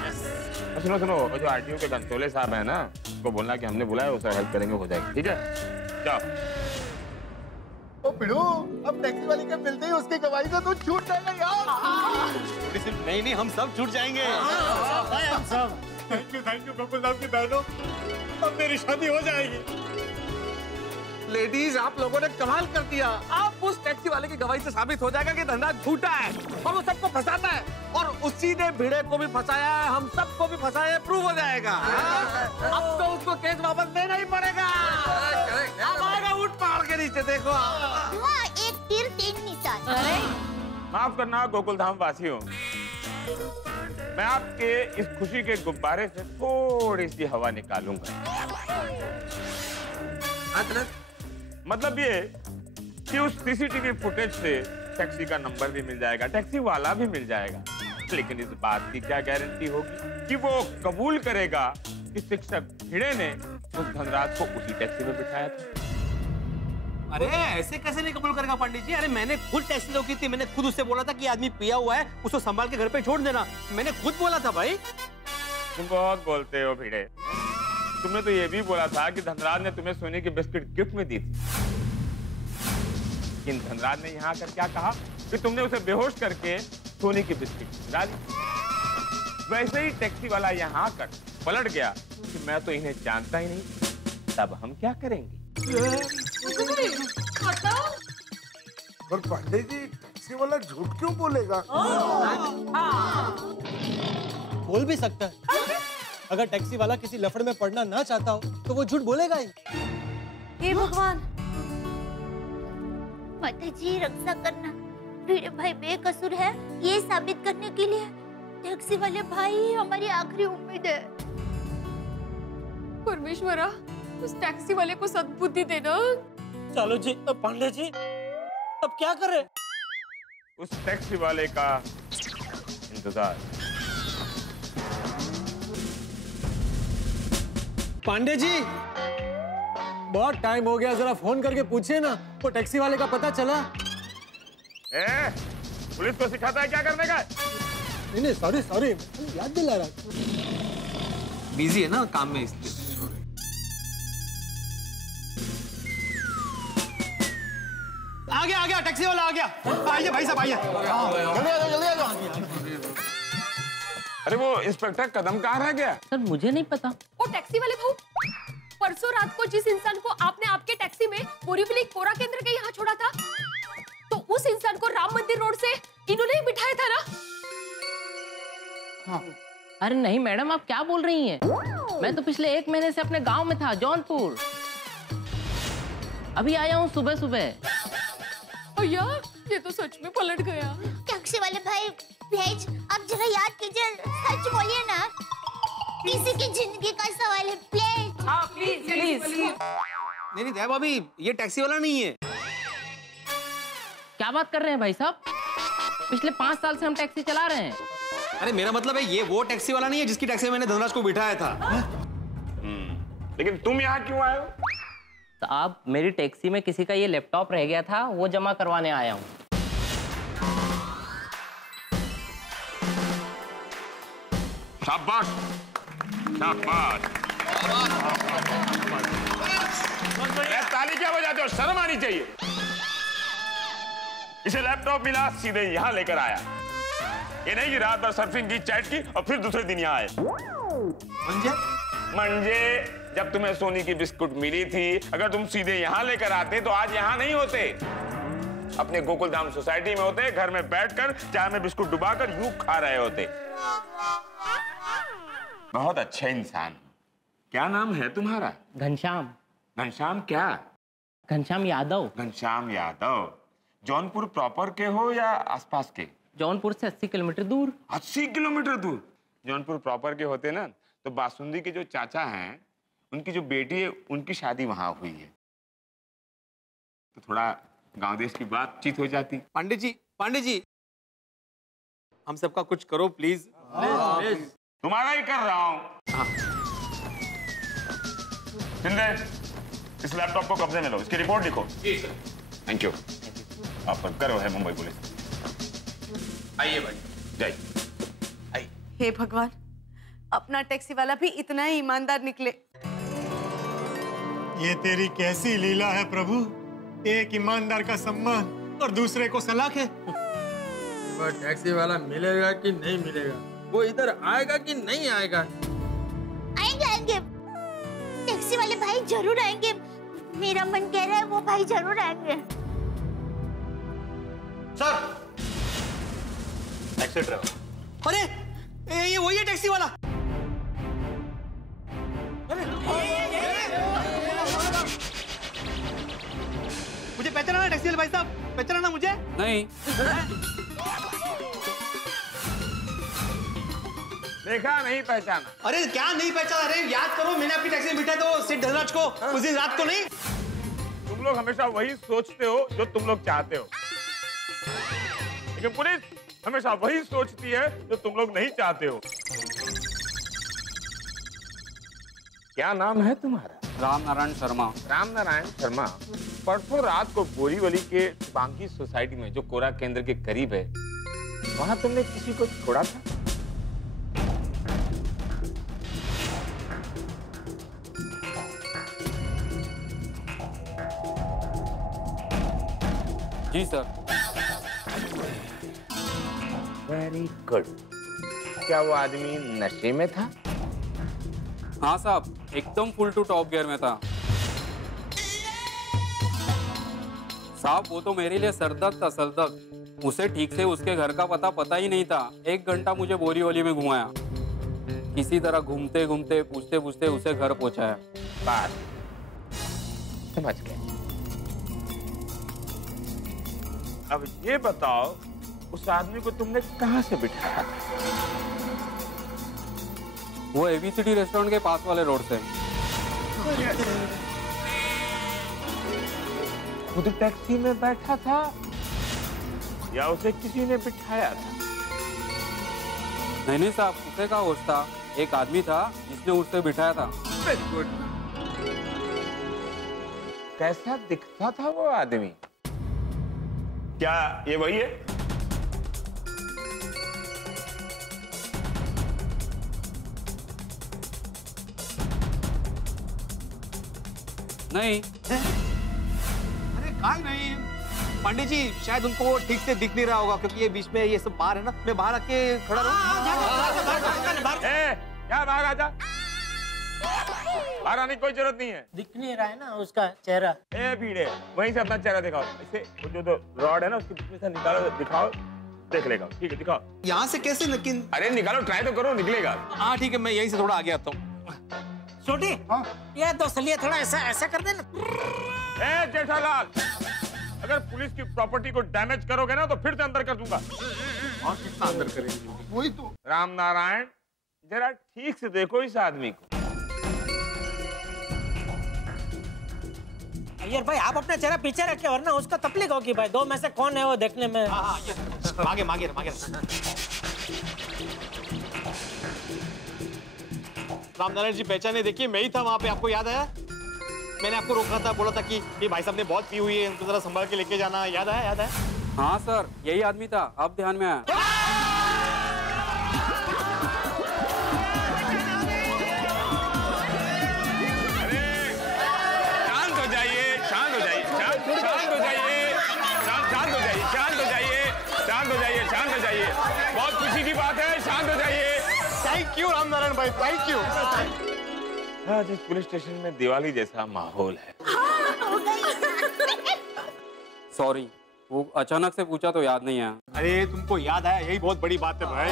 सुनो सुनो, वो जो आरटीओ के गंतोले साहब है ना, उसको बोलना कि हमने बुलाया, उसे हेल्प करेंगे, हो जाएगी। ठीक है, जाओ। ओ पिड़ू, अब टैक्सी वाले के मिलते ही उसकी गवाही से तू छूट जाएगा यार। नहीं नहीं, हम सब छूट जाएंगे। हम सब। थैंक यू गोकुलधाम की बहनों, अब मेरी शादी हो जाएगी। लेडीज, आप लोगों ने कमाल कर दिया। आप उस टैक्सी वाले की गवाही से साबित हो जाएगा कि धनराज झूठा है और वो सबको फंसाता है, और उसी ने भिड़े को भी फंसाया है, हम सबको भी फंसाया है, प्रूव हो जाएगा। अब तो उसको केस वापस देना ही पड़ेगा। अब आएगा ऊंट पहाड़ के नीचे, देखो। एक तीर तीन निशान। माफ करना गोकुलधाम वासियों, मैं आपके इस खुशी के गुब्बारे से थोड़ी सी हवा निकालूंगा। मतलब ये कि उस सीसीटीवी फुटेज से टैक्सी का नंबर भी मिल जाएगा, टैक्सी वाला भी मिल जाएगा, लेकिन इस बात की क्या गारंटी होगी कि वो कबूल करेगा कि शिक्षक भिड़े ने उस धनराज को उसी टैक्सी में बिठाया था। अरे ऐसे कैसे नहीं कबूल करेगा पंडित जी? अरे मैंने खुद टैक्सी रोकी थी, मैंने खुद उससे बोला था कि आदमी पिया हुआ है, उसको संभाल के घर पे छोड़ देना। मैंने खुद बोला था भाई। तुम बहुत बोलते हो भिड़े। तुमने तो ये भी बोला था कि धनराज ने तुम्हें सोने की बिस्किट गिफ्ट में दी थी, लेकिन धनराज ने यहाँ आकर क्या कहा कि तुमने उसे बेहोश करके सोने की बिस्किट खिला दी। वैसे ही टैक्सी वाला यहाँ आकर पलट गया कि मैं तो इन्हें जानता ही नहीं। तब हम क्या करेंगे? पर पांडे जी, टैक्सी वाला झूठ क्यों बोलेगा? बोल भी सकता है। अगर टैक्सी वाला किसी लफड़े में पड़ना ना चाहता हो तो वो झूठ बोलेगा ही। हे भगवान, माता जी रक्षा करना, भिड़े भाई बेकसूर है ये साबित करने के लिए टैक्सी वाले भाई हमारी आखिरी उम्मीद है। परमेश्वरा, उस टैक्सी वाले को सद्बुद्धि देना। चलो जी, पांडे जी, अब क्या करें? उस टैक्सी वाले का इंतजार। पांडे जी, बहुत टाइम हो गया, जरा फोन करके पूछिए ना, वो टैक्सी वाले का पता चला? पुलिस को सिखाता है क्या करने का? नहीं, सॉरी सॉरी, याद दिला रहा। बिजी है ना काम में, इसलिए। आ गया टैक्सी वाला आ गया। आइए भाई साहब, आइए। जल्दी आ जाओ। अरे वो इंस्पेक्टर कदम कहाँ रह गया? सर मुझे नहीं पता। वो टैक्सी वाले भाऊ, परसों रात को जिस इंसान को आपने आपके टैक्सी में बोरीवली कोरा केंद्र के यहाँ छोड़ा था, तो उस इंसान को राम मंदिर रोड से इन्होंने ही बिठाया था ना? हाँ। अरे नहीं मैडम, आप क्या बोल रही हैं? मैं तो पिछले 1 महीने से अपने गांव में था, जौनपुर। अभी आया हूँ सुबह सुबह। भैया, ये तो सच में पलट गया। टैक्सी वाले भाई भेज, अब जरा याद कीजिए, सच बोलिए ना, किसी की जिंदगी का सवाल है, प्लीज। हाँ प्लीज प्लीज। नहीं दया भाभी, ये टैक्सी वाला नहीं है। क्या बात कर रहे हैं भाई साहब? पिछले 5 साल से हम टैक्सी चला रहे हैं। अरे मेरा मतलब है, ये वो टैक्सी वाला नहीं है जिसकी टैक्सी में मैंने धनराज को बिठाया था। लेकिन तुम यहाँ क्यों आए हो? साहब मेरी टैक्सी में किसी का ये लैपटॉप रह गया था, वो जमा करवाने आया हूँ। शाबाश शाबाश। ताली क्या बजाते हो? शर्म आनी चाहिए। इसे लैपटॉप मिला, सीधे यहाँ लेकर आया। ये नहीं कि रात भर सर्फिंग की, चैट की और फिर दूसरे दिन यहाँ आए। मंजे जब तुम्हें सोनी की बिस्कुट मिली थी, अगर तुम सीधे यहाँ लेकर आते तो आज यहाँ नहीं होते, अपने गोकुलधाम सोसाइटी में होते, घर में बैठकर चाय में बिस्कुट डुबाकर यूं खा रहे होते। बहुत अच्छा इंसान। क्या नाम है तुम्हारा? घनश्याम। घनश्याम क्या? घनश्याम यादव। घनश्याम यादव। जौनपुर प्रॉपर के हो या आसपास के? जौनपुर से 80 किलोमीटर दूर। 80 किलोमीटर दूर? जौनपुर प्रॉपर के होते ना तो बासुंदी के जो चाचा हैं, उनकी जो बेटी है, उनकी शादी वहां हुई है, तो थोड़ा गांव देश की बातचीत हो जाती। पंडित जी हम सबका कुछ करो प्लीज। तुम्हारा ही कर रहा हूं। शिंदे, इस लैपटॉप को कब्जे में लो, इसकी रिपोर्ट लिखो। जी सर। Thank you. आप पर गर्व है मुंबई पुलिस। आइए भाई। जय। हे भगवान, अपना टैक्सी वाला भी इतना ही ईमानदार निकले। ये तेरी कैसी लीला है प्रभु, एक ईमानदार का सम्मान और दूसरे को सलाख है। वो टैक्सी वाला मिलेगा कि नहीं मिलेगा, वो इधर आएगा कि नहीं आएगा? आएंगे आएंगे, टैक्सी वाले भाई जरूर आएंगे। मेरा मन कह रहा है वो भाई जरूर आएंगे। Sir, taxi driver. अरे ये वही है टैक्सी वाला। मुझे पहचाना टैक्सी वाले भाई साहब, पहचाना मुझे? नहीं। देखा नहीं पहचाना? अरे क्या नहीं पहचाना? अरे याद करो, मैंने अपनी टैक्सी में बिठाया तो सेठ धनराज को उस दिन रात को। नहीं, तुम लोग हमेशा वही सोचते हो जो तुम लोग चाहते हो, लेकिन पुलिस हमेशा वही सोचती है जो तुम लोग नहीं चाहते हो। क्या नाम है तुम्हारा? राम नारायण शर्मा। राम नारायण शर्मा। परसों रात को बोरीवली के बांकी सोसाइटी में, जो कोरा केंद्र के करीब है, वहां तुमने किसी को छोड़ा था? जी सर। Very good. क्या वो आदमी नशे में था? हाँ साहब, एकदम फुल टू टॉप गियर में था साहब। वो तो मेरे लिए सरदर्द था, सरदर्द। उसे ठीक से उसके घर का पता ही नहीं था। 1 घंटा मुझे बोरीवली में घुमाया, किसी तरह घूमते घूमते पूछते पूछते उसे घर पहुंचाया। बात समझ गए। अब ये बताओ, उस आदमी को तुमने कहां से बिठाया था? वो एबीसीडी रेस्टोरेंट के पास वाले रोड से। खुद टैक्सी में बैठा था या उसे किसी ने बिठाया था? नहीं साहब, उसे का होश था। एक आदमी था जिसने उसे बिठाया था। गुड। कैसा दिखता था वो आदमी? क्या ये वही है? नहीं। अरे काय नहीं, पंडित जी शायद उनको वो ठीक से दिख नहीं रहा होगा, क्योंकि ये बीच में ये सब बाहर है ना। मैं बाहर आके खड़ा रहूं। क्या बाहर आजा? बाहर आने की कोई जरूरत नहीं है। दिख नहीं रहा है ना उसका चेहरा। ए भीड़े, वहीं से अपना चेहरा दिखाओ। इसे जो रॉड है ना, उसके बीच में से निकालो, दिखाओ, देख लेगा। ठीक है, दिखाओ। यहाँ से कैसे? लेकिन अरे निकालो, ट्राई तो करो, निकलेगा। हाँ ठीक है, मैं यहीं से थोड़ा आगे आता हूँ। छोटी, ये तो सलिए थोड़ा ऐसा कर देना। ए जेठालाल, अगर पुलिस की प्रॉपर्टी को डैमेज करोगे ना तो फिर से अंदर कर दूंगा। और कितना अंदर करेंगे? वही तो। राम नारायण, जरा ठीक से देखो इस आदमी को। अय्यर भाई, आप अपना चेहरा पीछे रखे, वरना उसका तकलीफ होगी भाई। 2 में से कौन है वो देखने में। मागे मागे मागे। रामनारायण जी पहचाने, देखिए मैं ही था वहाँ पे, आपको याद आया? मैंने आपको रोका था, बोला था कि ये भाई साहब ने बहुत पी हुई है, इनको जरा संभाल के लेके जाना। याद आया? याद आया? हाँ सर, यही आदमी था, अब ध्यान में आया। शांत हो जाइए, शांत हो जाइए, शांत हो जाइए, शांत हो जाइए, शांत हो जाइए, शांत हो जाइए, शांत हो जाइए। बहुत खुशी की बात है, शांत हो जाइए। थैंक यू रामनारायण भाई, थैंक यू। आज इस पुलिस स्टेशन में दिवाली जैसा माहौल है। सॉरी, वो अचानक से पूछा तो याद नहीं आया। अरे तुमको याद आया, यही बहुत बड़ी बात है भाई।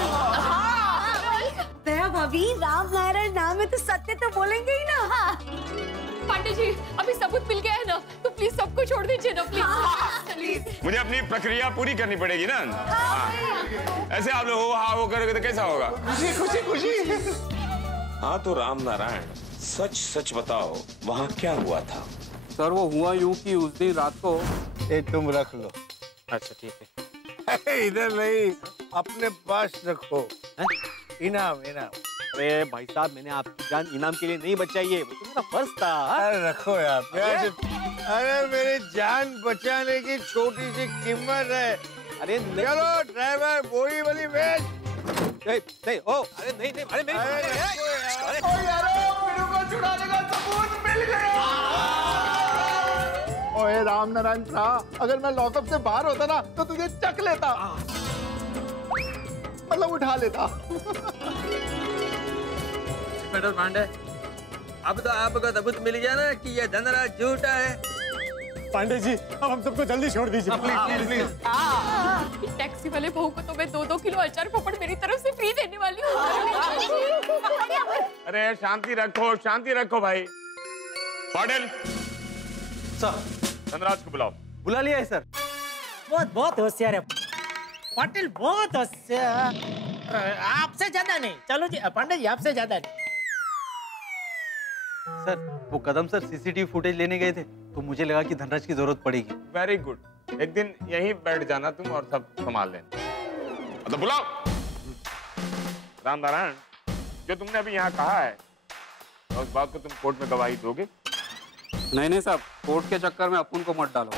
दया भाभी, रामनारायण नाम है तो सत्य तो बोलेंगे ही ना। पांडे जी, अभी सबूत मिल गया है ना, तो प्लीज सबको छोड़ दीजिए ना, प्लीज। मुझे अपनी प्रक्रिया पूरी करनी पड़ेगी ना। ऐसे आप लोग हो करोगे तो कैसा होगा? खुशी खुशी खुशी। हाँ तो रामनारायण, सच सच बताओ, वहाँ क्या हुआ था? सर वो हुआ यूं कि उस दिन रात को। ये तुम रख लो। अच्छा ठीक है। इधर नहीं, अपने पास रखो। इनाम इनाम। अरे भाई साहब, मैंने आपकी जान इनाम के लिए नहीं बचाई है, वो तो मेरा फर्ज था। अरे रखो यार। अरे मेरी जान बचाने की छोटी सी कीमत है। अरे चलो ड्राइवर, बोरी वाली भेज। नहीं, ओ, अरे नहीं, अरे मेरी छुड़ाने का सबूत मिल गया। ओए रामनारायण साहब, अगर मैं लॉकअप से बाहर होता ना तो तुझे चक लेता, मतलब उठा लेता। इंस्पेक्टर पांडे, अब तो आपको सबूत मिल गया ना कि ये धनराज झूठा है। पांडे जी, अब हम सबको जल्दी छोड़ दीजिए, प्लीज प्लीज प्लीज। टैक्सी वाले बहू को तो मैं 2-2 किलो अचार पापड़ मेरी तरफ से फ्री देने वाली हूँ। अरे शांति रखो भाई। पाटिल, धनराज को बुलाओ। बुला लिया है सर। बहुत होशियार है पाटिल, बहुत होशियार। आपसे ज्यादा नहीं। चलो जी पांडे जी, आपसे ज्यादा नहीं। सर वो कदम सर सीसीटीवी फुटेज लेने गए थे, तो मुझे लगा कि धनराज की जरूरत पड़ेगी। वेरी गुड, एक दिन यहीं बैठ जाना तुम और सब संभाल लेना। तो बुलाओ। रामनारायण, जो तुमने अभी यहाँ कहा है, तो उस बात को तुम कोर्ट में गवाही दोगे? नहीं साहब, कोर्ट के चक्कर में अपन को मत डालो।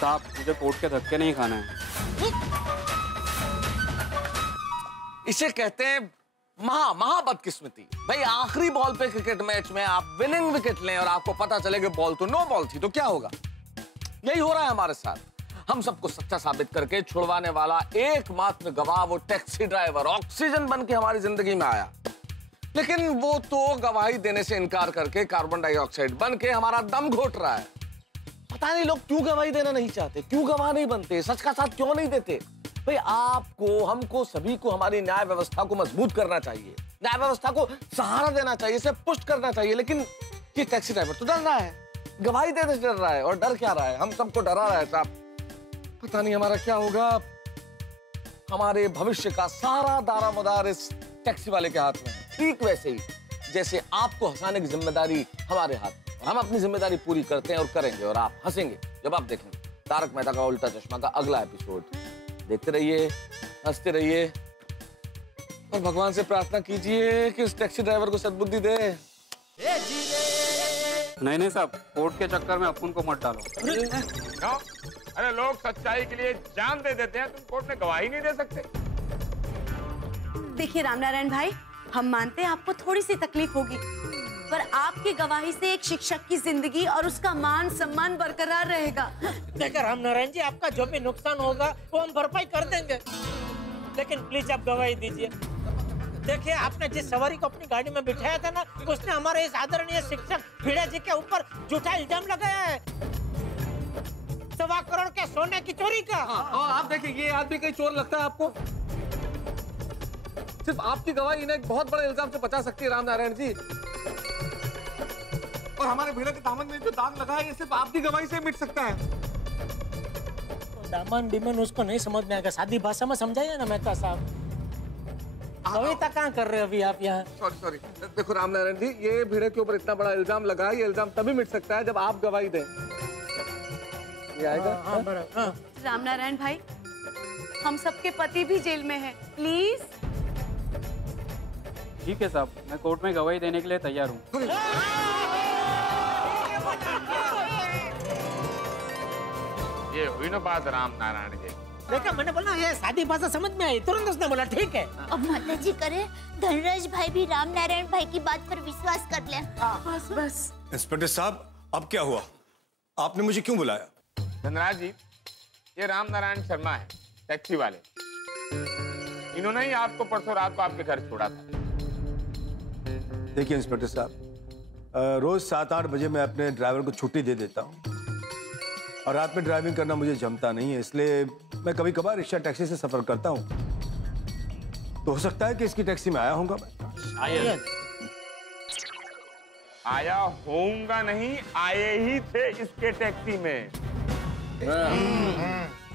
साहब, मुझे कोर्ट के धक्के नहीं खाने हैं। इसे कहते हैं महा बदकिस्मती। भाई आखिरी बॉल पे क्रिकेट मैच में आप विनिंग विकेट लें और आपको पता चले कि बॉल तो नो बॉल थी, तो क्या होगा? यही हो रहा है हमारे साथ। हम सबको सच्चा साबित करके छुड़वाने वाला एकमात्र गवाह वो टैक्सी ड्राइवर ऑक्सीजन बन के हमारी जिंदगी में आया, लेकिन वो तो गवाही देने से इनकार करके कार्बन डाइऑक्साइड बन के हमारा दम घोट रहा है। पता नहीं लोग क्यों गवाही देना नहीं चाहते, क्यों गवाह नहीं बनते, सच का साथ क्यों नहीं देते? भाई आपको, हमको, सभी को हमारी न्याय व्यवस्था को मजबूत करना चाहिए, न्याय व्यवस्था को सहारा देना चाहिए, इसे पुष्ट करना चाहिए। लेकिन ये टैक्सी ड्राइवर तो डर रहा है, गवाही देने से डर रहा है। और डर क्या रहा है? हम सबको डरा रहा है साहब। पता नहीं हमारा क्या होगा। हमारे भविष्य का सारा दारामदार इस टैक्सी वाले के हाथ में है। ठीक वैसे ही जैसे आपको हंसाने की जिम्मेदारी हमारे हाथ में, हम अपनी जिम्मेदारी पूरी करते हैं और करेंगे, और आप हंसेंगे जब आप देखेंगे तारक मेहता का उल्टा चश्मा का अगला एपिसोड। देखते रहिए, हंसते रहिए, और भगवान से प्रार्थना कीजिए कि उस टैक्सी ड्राइवर को सद्बुद्धि दे। नहीं साहब, कोर्ट के चक्कर में अपन को मत डालो। अरे लोग सच्चाई के लिए जान दे देते हैं, तुम कोर्ट में गवाही नहीं दे सकते? देखिए रामनारायण भाई, हम मानते हैं आपको थोड़ी सी तकलीफ होगी, पर आपकी गवाही से एक शिक्षक की जिंदगी और उसका मान सम्मान बरकरार रहेगा। देखिए रामनारायण जी, आपका जो भी नुकसान होगा वो हम भरपाई कर देंगे, लेकिन प्लीज आप गवाही दीजिए। देखिए, आपने जिस सवारी को अपनी गाड़ी में बिठाया था ना, उसने हमारे इस आदरणीय शिक्षक भिड़ा जी के ऊपर झूठा इल्जाम लगाया है, 1.25 करोड़ के सोने की चोरी का। आप देखिए, ये आदमी कहीं चोर लगता है आपको? सिर्फ आपकी गवाही इन्हें एक बहुत बड़े इल्जाम से बचा सकती है रामनारायण जी। और हमारे भिड़ा के दामन में जो दाग लगा है, ये सिर्फ आपकी गवाही से मिट सकता है। दामन बिमन उसको नहीं समझ में आएगा, सादी भाषा में समझाइए ना मेहता साहब। कविता कहाँ कर रहे हो अभी आप यहाँ? सॉरी। देखो रामनारायण जी, ये भिड़े के ऊपर इतना बड़ा इल्जाम लगा है, ये इल्जाम तभी मिट सकता है जब आप गवाही दें। ये आएगा? रामनारायण भाई, हम सबके पति भी जेल में हैं, प्लीज। ठीक है साहब, मैं कोर्ट में गवाही देने के लिए तैयार हूँ। ये हुई ना बात राम नारायण की। देखा, मैंने बोला ये सादी भाषा समझ में आई, तुरंत उसने बोला ठीक है। अब माता जी करे धनराज भाई भी राम नारायण भाई की बात पर विश्वास कर ले। बस बस। इंस्पेक्टर साहब, अब क्या हुआ? आपने मुझे क्यों बुलाया? धनराज जी, ये राम नारायण शर्मा है, टैक्सी वाले। इन्होंने ही आपको परसों रात को आपके घर छोड़ा था। देखिए इंस्पेक्टर साहब, रोज 7-8 बजे मैं अपने ड्राइवर को छुट्टी दे देता हूँ और रात में ड्राइविंग करना मुझे जमता नहीं है, इसलिए मैं कभी कभार रिक्शा टैक्सी से सफर करता हूँ। तो हो सकता है कि इसकी टैक्सी में आया होऊंगा मैं। आया होऊंगा नहीं, आए ही थे इसके टैक्सी में।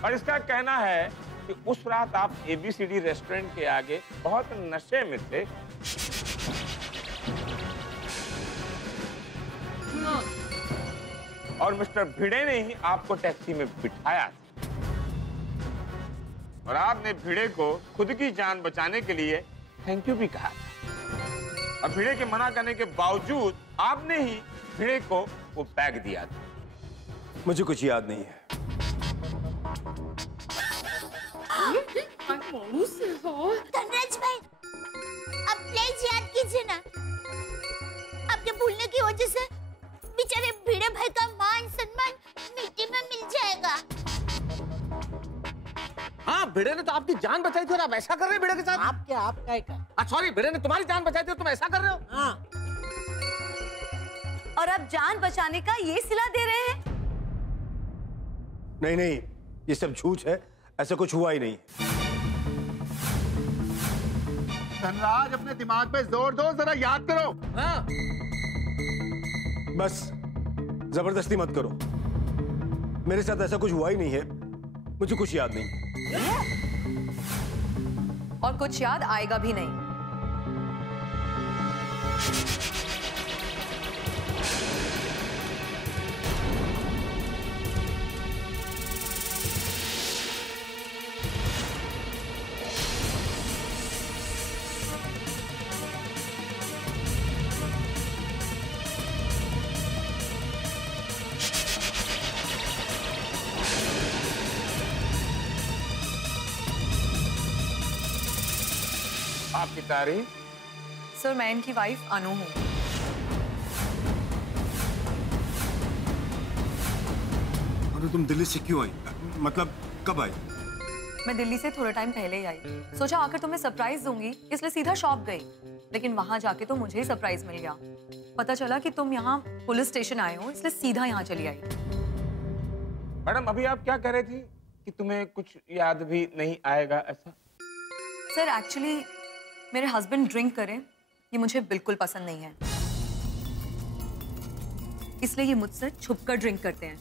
और इसका कहना है कि उस रात आप ABCD रेस्टोरेंट के आगे बहुत नशे में थे। और मिस्टर भिड़े ने ही आपको टैक्सी में बिठाया था। और आपने भिड़े को खुद की जान बचाने के लिए थैंक यू भी कहा था। और भिड़े के मना करने के बावजूद आपने ही भिड़े को वो बैग दिया था। मुझे कुछ याद नहीं है। धनराज भाई, अब प्लीज याद कीजिए ना, आपके भूलने की वजह से बेचारे भिड़े भाई का मान सम्मान मिट्टी में मिल जाएगा। हाँ, भिड़े ने तो आपकी जान बचाई थी और आप ऐसा कर रहे हैं भिड़े के साथ? आपका सॉरी, भिड़े ने तुम्हारी जान बचाई थी और तुम ऐसा कर रहे हो? हाँ। और अब जान बचाने का ये सिला दे रहे हैं? नहीं नहीं, ये सब झूठ है, ऐसा कुछ हुआ ही नहीं। धनराज, अपने दिमाग पे जोर दो, जरा याद करो। हाँ। बस जबरदस्ती मत करो, मेरे साथ ऐसा कुछ हुआ ही नहीं है, मुझे कुछ याद नहीं। और कुछ याद आएगा भी नहीं। आपकी तारीफ? सर, मैं इनकी वाइफ अनु हूँ। अरे तुम दिल्ली से क्यों आई? मतलब कब आई? मैं दिल्ली से थोड़ा टाइम पहले ही आई। सोचा आकर तुम्हें सरप्राइज दूंगी, इसलिए सीधा शॉप गई। लेकिन वहां जाके तो मुझे ही सरप्राइज मिल गया। पता चला कि तुम यहाँ पुलिस स्टेशन आए हो, इसलिए सीधा यहाँ चली आई। मैडम, अभी आप क्या कह रही थी कि तुम्हें कुछ याद भी नहीं आएगा, ऐसा? सर, एक्चुअली मेरे हस्बैंड ड्रिंक करें ये मुझे बिल्कुल पसंद नहीं है, इसलिए ये मुझसे छुपकर ड्रिंक करते हैं।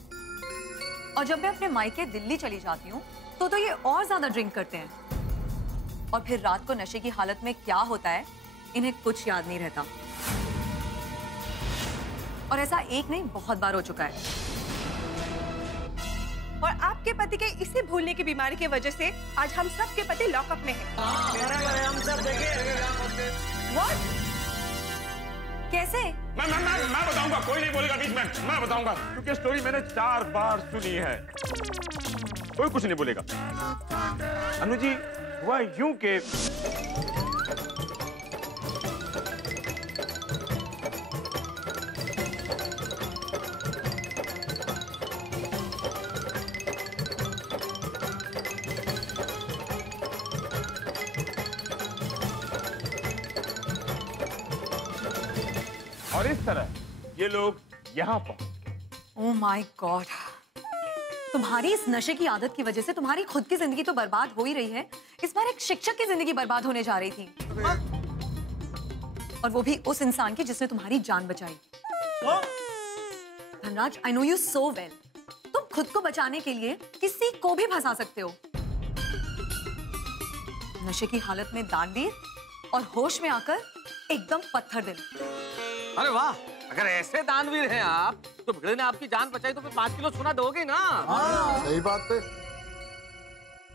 और जब मैं अपने मायके दिल्ली चली जाती हूँ तो ये और ज्यादा ड्रिंक करते हैं। और फिर रात को नशे की हालत में क्या होता है इन्हें कुछ याद नहीं रहता। और ऐसा एक नहीं, बहुत बार हो चुका है। और आपके पति के इसी भूलने की बीमारी की वजह से आज हम सब के पति लॉकअप में हैं। हम सब देखे। What? कैसे? मैं बताऊंगा, कोई नहीं बोलेगा बीच में, मैं बताऊंगा, क्योंकि स्टोरी मैंने 4 बार सुनी है। कोई कुछ नहीं बोलेगा। अनु जी, हुआ यूं के और इस तरह ये लोग यहाँ पहुंच गए। ओह माय गॉड, तुम्हारी इस नशे की आदत की वजह से तुम्हारी खुद की जिंदगी तो बर्बाद हो ही रही है, इस बार एक शिक्षक की जिंदगी बर्बाद होने जा रही थी। और वो भी उस इंसान की जिसने तुम्हारी जान बचाई। Dhanraj, I know you so well. तुम खुद को बचाने के लिए किसी को भी फंसा सकते हो। नशे की हालत में दानवीर और होश में आकर एकदम पत्थर दिल। अरे वाह, अगर ऐसे दानवीर हैं आप, तो भिड़े ने आपकी जान बचाई तो फिर 5 किलो सोना दोगे ना? सही बात है।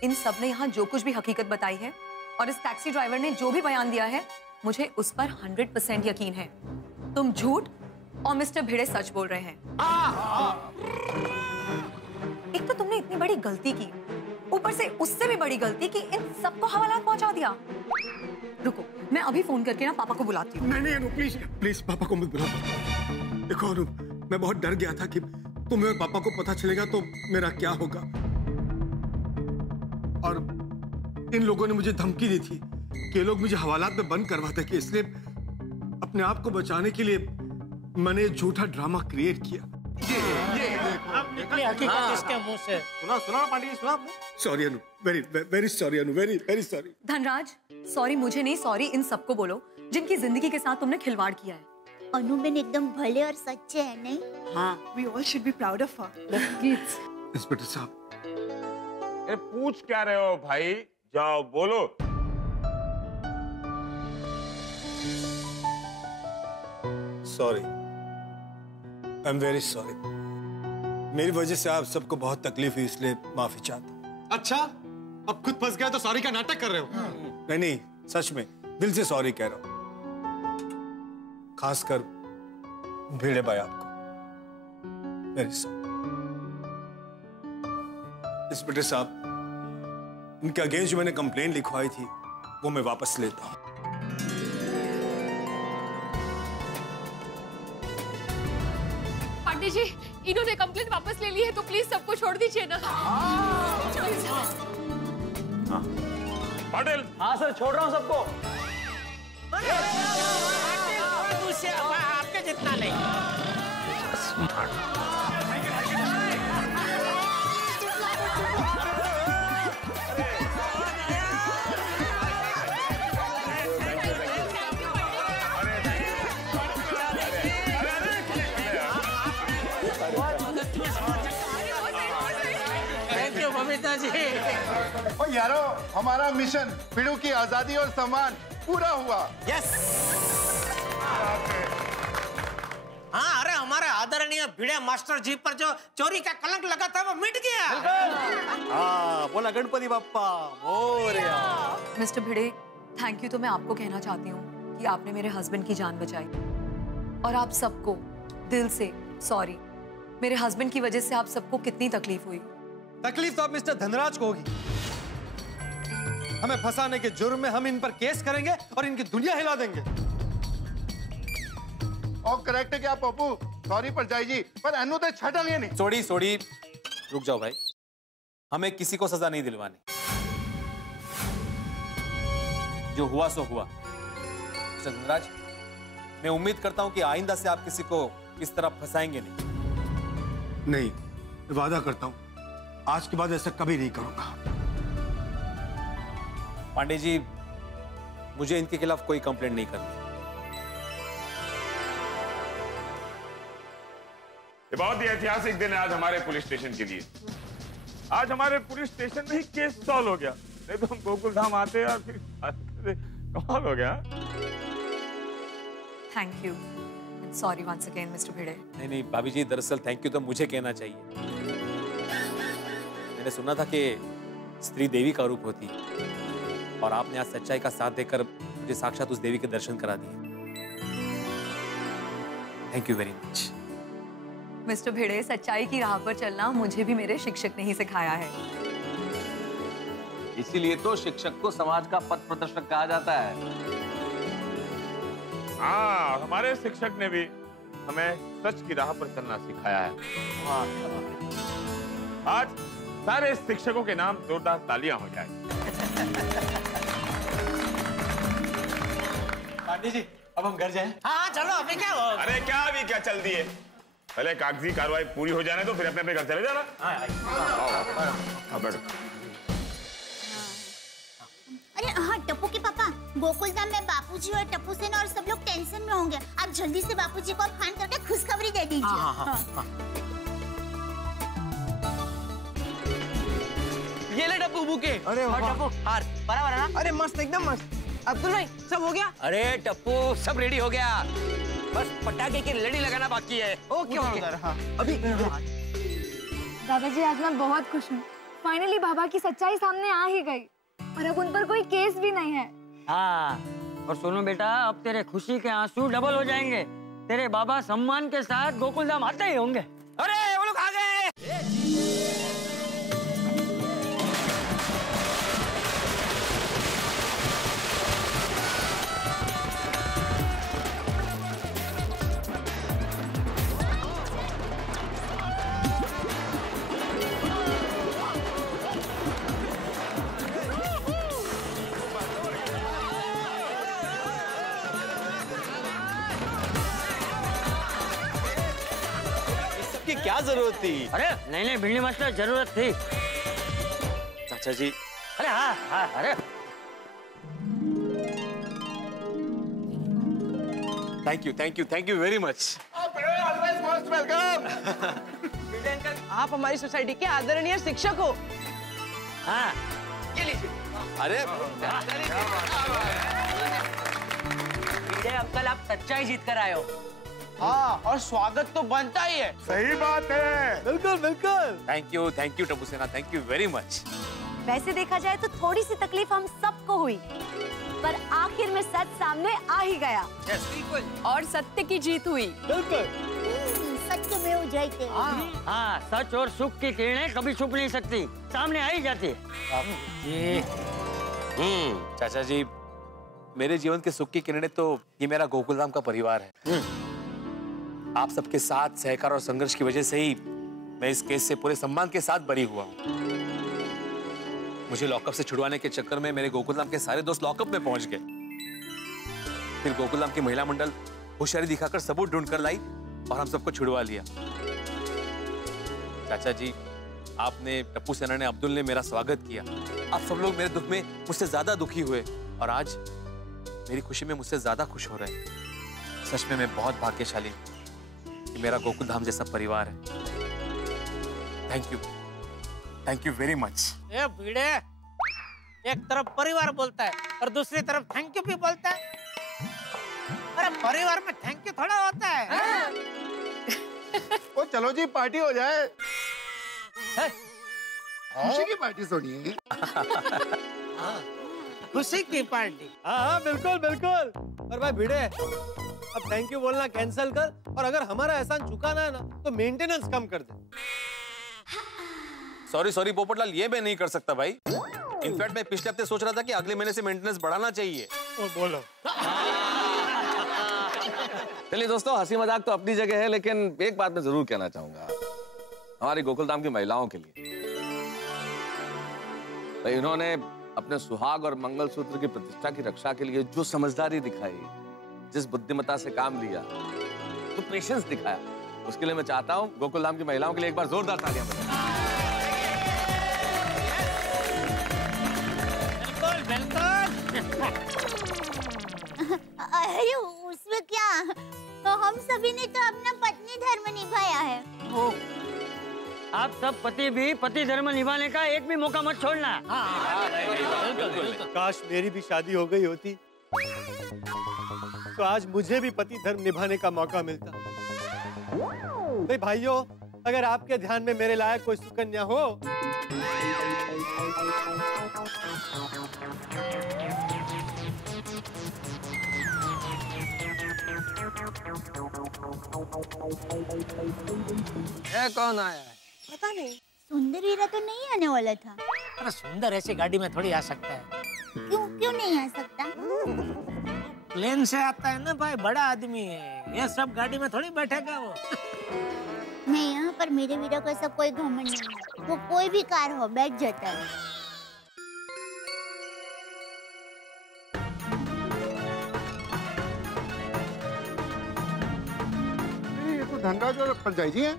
इन सब ने यहाँ जो कुछ भी हकीकत बताई है और इस टैक्सी ड्राइवर ने जो भी बयान दिया है, मुझे उस पर 100% यकीन है। तुम झूठ और मिस्टर भिड़े सच बोल रहे हैं। एक तो तुमने इतनी बड़ी गलती की, ऊपर से उससे भी बड़ी गलती कि इन सबको हवालात पहुंचा दिया। रुको, मैं अभी फोन करके ना पापा को बुलाती हूँ। नहीं अनु, प्लीज प्लीज पापा को मत बुलाओ। देखो अनु, मैं बहुत डर गया था कि तुम्हें और पापा को पता चलेगा तो मेरा क्या होगा। और इन लोगों ने मुझे धमकी दी थी कि ये लोग मुझे हवालात में बंद करवाते कि, इसलिए अपने आप को बचाने के लिए मैंने झूठा ड्रामा क्रिएट किया। अब निकली हकीकत इसके मुंह से। सुना पांडे जी, सुना आपने? सॉरी अनु, वेरी सॉरी अनु, वेरी सॉरी। धनराज, सॉरी मुझे नहीं, सॉरी इन सबको बोलो जिनकी जिंदगी के साथ तुमने खिलवाड़ किया है। अनुबेन एकदम भले और सच्चे हैं, नहीं? हाँ, we all should be proud of her. Inspector साहब, अरे पूछ क्या रहे हो भाई, जाओ बोलो। Sorry, I am very sorry. मेरी वजह से आप सबको बहुत तकलीफ हुई, इसलिए माफी चाहता हूँ। अच्छा, अब खुद फंस गया तो सॉरी का नाटक कर रहे हो? नहीं, सच में दिल से सॉरी कह रहा हूँ, खासकर भिड़े भाई आपको। Very sorry. इंस्पेक्टर साहब, इनके अगेंस्ट जो मैंने कंप्लेंट लिखवाई थी वो मैं वापस लेता हूँ। पांडे जी, इन्होंने कंप्लेंट वापस ले ली है तो प्लीज सबको छोड़ दीजिए ना। पाटिल। हाँ सर, छोड़ रहा हूँ सबको। आपके जितना नहीं। Thank you Babita ji. ओ यारो, हमारा मिशन पिड़ू की आजादी और सम्मान पूरा हुआ। यस। हाँ, अरे हमारे आदरणीय भिड़े मास्टर जी पर जो चोरी का कलंक लगा था वो मिट गया। हाँ, बोला Ganpati Bappa Morya. Mister Bhide, thank you तो मैं आपको कहना चाहती हूँ कि आपने मेरे हस्बैंड की जान बचाई, और आप सबको दिल से सॉरी। मेरे हस्बैंड की वजह से आप सबको कितनी तकलीफ हुई। तकलीफ तो अब मिस्टर धनराज को होगी। हमें फंसाने के जुर्म में हम इन पर केस करेंगे और इनकी दुनिया हिला देंगे। और करेक्ट है क्या पप्पू? सॉरी पर जाई जी, पर अनु तो छटा लिए नहीं। सोड़ी, रुक जाओ भाई, हमें किसी को सजा नहीं दिलवानी। जो हुआ सो हुआ। मिस्टर धनराज, मैं उम्मीद करता हूं कि आइंदा से आप किसी को इस तरह फंसाएंगे नहीं, वादा करता हूं आज के बाद ऐसा कभी नहीं करूंगा। पांडे जी, मुझे इनके खिलाफ कोई कंप्लेंट नहीं करनी। ये बहुत ही ऐतिहासिक दिन है आज हमारे पुलिस स्टेशन के लिए। आज हमारे पुलिस स्टेशन में ही केस सॉल्व हो गया, नहीं तो हम गोकुल धाम आते और फिर कमाल हो गया। Thank you, sorry once again mister Bhide. नहीं भाभी जी, दरअसल थैंक यू तो मुझे कहना चाहिए। मैंने सुना था कि स्त्री देवी का रूप होती है, और आपने आज सच्चाई का साथ देकर मुझे साक्षात उस देवी के दर्शन करा दिए। Thank you very much. Mister Bhide, सच्चाई की राह पर चलना मुझे भी मेरे शिक्षक ने ही सिखाया है। इसीलिए तो शिक्षक को समाज का पथ प्रदर्शक कहा जाता है। हाँ, हमारे शिक्षक ने भी हमें सच की राह पर चलना सिखाया है। आज सारे शिक्षकों के नाम जोरदार तालियां हो जाए। पांडे जी, अब हम घर जाएं? हाँ चलो, अभी क्या हो? अरे क्या अभी क्या चल दिए, पहले कागजी कार्रवाई पूरी हो जाने तो फिर अपने अपने घर चले जाना। आओ बैठो। अरे हाँ टप्पू के पापा, गोकुलधाम में बापूजी और टप्पू सेन और सब लोग टेंशन में होंगे। आप जल्दी से बापूजी को फोन करके खुशखबरी दे दीजिए। हाँ। ये ले टप्पू बुके। अरे टप्पू हार बराबर है ना? अरे मस्त, एकदम मस्त। अब्दुल भाई, सब हो गया? अरे टप्पू, सब रेडी हो गया, बस पटाखे की लड़ी लगाना बाकी है। Okay okay. हाँ। अभी दादाजी, आज मैं बहुत खुश हूँ। फाइनली बाबा की सच्चाई सामने आ ही गई, और अब उन पर कोई केस भी नहीं है। हाँ, और सुनो बेटा, अब तेरे खुशी के आंसू डबल हो जाएंगे। तेरे बाबा सम्मान के साथ गोकुल धाम आते ही होंगे। अरे वो लोग आ गए। क्या जरूरत थी? अरे नहीं भिंडी मास्टर, जरूरत थी। चाचा जी। अरे हाँ हाँ, अरे thank you very much. Welcome. आप हमारी सोसाइटी के आदरणीय शिक्षक हो। हाँ, ये लीजिए। अरे अंकल, आप सच्चाई जीत कर आए हो। हाँ, और स्वागत तो बनता ही है। सही बात है। बिल्कुल बिल्कुल। थैंक यू टप्पू सेना, थैंक यू वेरी मच। वैसे देखा जाए तो थोड़ी सी तकलीफ हम सबको हुई, पर आखिर में सच सामने आ ही गया। और सत्य की जीत हुई। बिल्कुल। सत्य में हो जाते। हाँ, सच और सुख की किरणें कभी छुप नहीं सकती, सामने आ ही जाती है। चाचा जी, मेरे जीवन के सुख की किरणें तो ये मेरा गोकुलधाम का परिवार है। आप सबके साथ सहकार और संघर्ष की वजह से ही मैं इस केस से पूरे सम्मान के साथ बरी हुआ हूँ। मुझे लॉकअप से छुड़वाने के चक्कर में मेरे गोकुलधाम के सारे दोस्त लॉकअप में पहुंच गए। फिर गोकुलधाम की महिला मंडल होशियारी दिखाकर सबूत ढूंढकर लाई और हम सबको छुड़वा लिया। चाचा जी, आपने, टप्पू सेना ने, अब्दुल ने मेरा स्वागत किया। आप सब लोग मेरे दुख में मुझसे ज्यादा दुखी हुए और आज मेरी खुशी में मुझसे ज्यादा खुश हो रहे हैं। सच में मैं बहुत भाग्यशाली हूँ कि मेरा गोकुलधाम जैसा परिवार है। Thank you very much. ये भिड़े, एक तरफ परिवार बोलता है और दूसरी तरफ थैंक यू भी बोलता है। अरे परिवार में थैंक यू थोड़ा होता है। ओ चलो जी, पार्टी हो जाए। खुशी की पार्टी सुनिए। खुशी की पार्टी। हाँ बिल्कुल बिल्कुल। और भाई भिड़े, अब थैंक यू बोलना कैंसिल कर, और अगर हमारा एहसान चुकाना है ना तो मेंटेनेंस कम कर दे। सॉरी पोपटलाल, ये मैं नहीं कर सकता भाई। इनफैक्ट मैं पिछले हफ्ते सोच रहा था कि अगले महीने से मेंटेनेंस बढ़ाना चाहिए। बोलो। चलिए दोस्तों, हंसी मजाक तो अपनी जगह है, लेकिन एक बात मैं जरूर कहना चाहूंगा हमारी गोकुलधाम की महिलाओं के लिए। भाई, इन्होंने अपने सुहाग और मंगलसूत्र की प्रतिष्ठा की रक्षा के लिए जो समझदारी दिखाई, जिस बुद्धिमत्ता से काम लिया, जो पेशेंस दिखाया, उसके लिए मैं चाहता हूँ गोकुलधाम की महिलाओं के लिए एक बार जोरदार तालियां बजाएं। अरे उसमें क्या, तो हम सभी ने तो अपना पत्नी धर्म निभाया है। आप सब पति भी पति धर्म निभाने का एक भी मौका मत छोड़ना। काश मेरी भी शादी हो गई होती तो आज मुझे भी पति धर्म निभाने का मौका मिलता। भाई भाइयों, अगर आपके ध्यान में मेरे लायक कोई सुकन्या हो ये कौन आया है? पता नहीं। सुंदर वीरा तो नहीं आने वाला था। अरे सुंदर ऐसी गाड़ी में थोड़ी आ सकता है। क्यों नहीं आ सकता? प्लेन से आता है ना भाई, बड़ा आदमी है। ये सब गाड़ी में थोड़ी बैठेगा वो। नहीं, यहाँ पर मेरे वीरा का सब कोई घमंड नहीं है। वो कोई भी कार हो बैठ जाता है। ये तो धनराज और पंचायत जी हैं।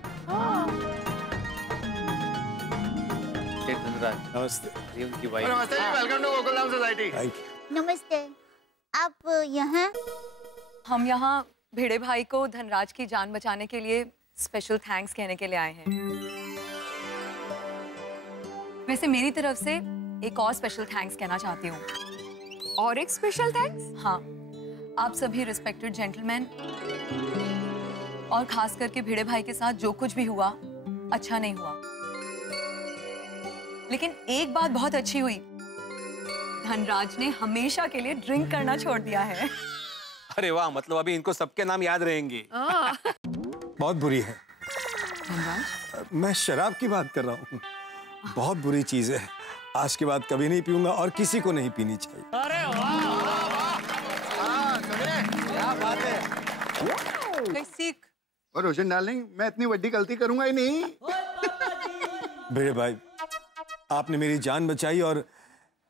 धनराज, नमस्ते। ये उनकी वाइफ। नमस्ते जी, वेलकम टू गोकुलधाम सोसाइटी। नमस्ते। आप यहाँ? हम यहाँ भिड़े भाई को धनराज की जान बचाने के लिए स्पेशल थैंक्स कहने के लिए आए हैं। वैसे मेरी तरफ से एक और स्पेशल थैंक्स कहना चाहती हूँ। और एक स्पेशल थैंक्स? हाँ, आप सभी रिस्पेक्टेड जेंटलमैन, और खास करके भिड़े भाई के साथ जो कुछ भी हुआ अच्छा नहीं हुआ, लेकिन एक बात बहुत अच्छी हुई धनराज ने हमेशा के लिए ड्रिंक करना छोड़ दिया है। अरे वाह, मतलब अभी इनको सबके नाम याद रहेंगे। बहुत बुरी है। मैं शराब की बात कर रहा हूँ। बहुत बुरी चीज है। आज के बाद कभी नहीं पीऊंगा और किसी को नहीं पीनी चाहिए। अरे वाह वाह वाह, क्या बात है। सीख। और रोशन डार्लिंग, मैं इतनी बड़ी गलती करूंगा ही नहीं। भिड़े भाई, आपने मेरी जान बचाई और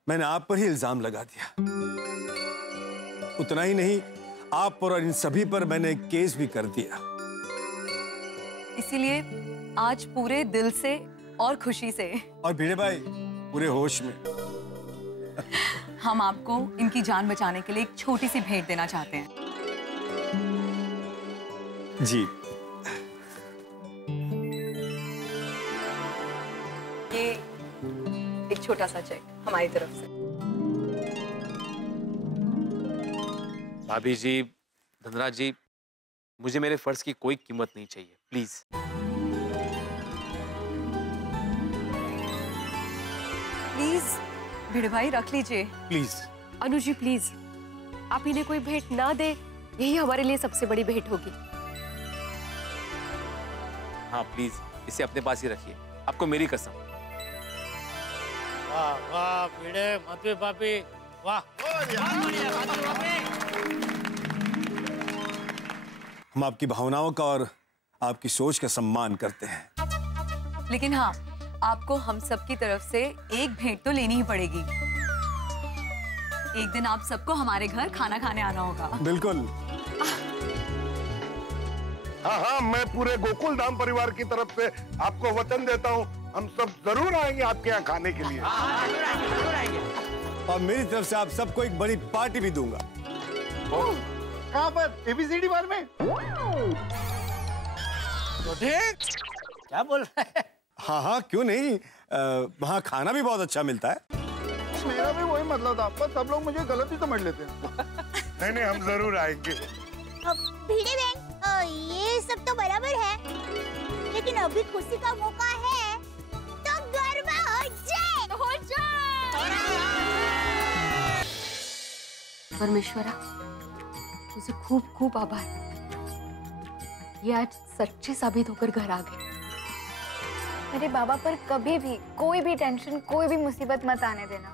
मैंने आप पर ही इल्जाम लगा दिया। उतना ही नहीं, आप पर और इन सभी पर मैंने केस भी कर दिया। इसीलिए आज पूरे दिल से और खुशी से, और भिड़े भाई पूरे होश में, हम आपको इनकी जान बचाने के लिए एक छोटी सी भेंट देना चाहते हैं। जी। ये एक छोटा सा चेक हमारी तरफ से। भाभी जी, धनराज जी, मुझे मेरे फर्ज की कोई कीमत नहीं चाहिए, प्लीज। प्लीज भिड़े भाई रख लीजिए। प्लीज अनुज जी प्लीज, आप इन्हें कोई भेंट ना दे, यही हमारे लिए सबसे बड़ी भेंट होगी। हाँ प्लीज, इसे अपने पास ही रखिए, आपको मेरी कसम। वाह वाह भिड़े, माधवी भाभी, वाह। हम आपकी भावनाओं का और आपकी सोच का सम्मान करते हैं। लेकिन हाँ, आपको हम सब की तरफ से एक भेंट तो लेनी ही पड़ेगी। एक दिन आप सबको हमारे घर खाना खाने आना होगा। बिल्कुल। हाँ हाँ, मैं पूरे गोकुल धाम परिवार की तरफ से आपको वचन देता हूँ, हम सब जरूर आएंगे आपके यहाँ खाने के लिए। और मेरी तरफ से आप सबको एक बड़ी पार्टी भी दूंगा। कहाँ पर? ABCD बार में? क्या बोल रहा है? हाँ हाँ, क्यों नहीं, वहाँ खाना भी बहुत अच्छा मिलता है। मेरा भी वही मतलब था, पर सब लोग मुझे गलत ही समझ लेते हैं। नहीं नहीं, हम जरूर आएंगे। भिड़े बहन, ये सब तो बराबर है, लेकिन अभी खुशी का मौका है, तो गरबा हो जाए। तो हो जाए। परमेश्वरा, तुझे खूब खूब आभार, ये आज सच्चे साबित होकर घर आ गए। मेरे बाबा पर कभी भी कोई भी टेंशन, कोई भी मुसीबत मत आने देना।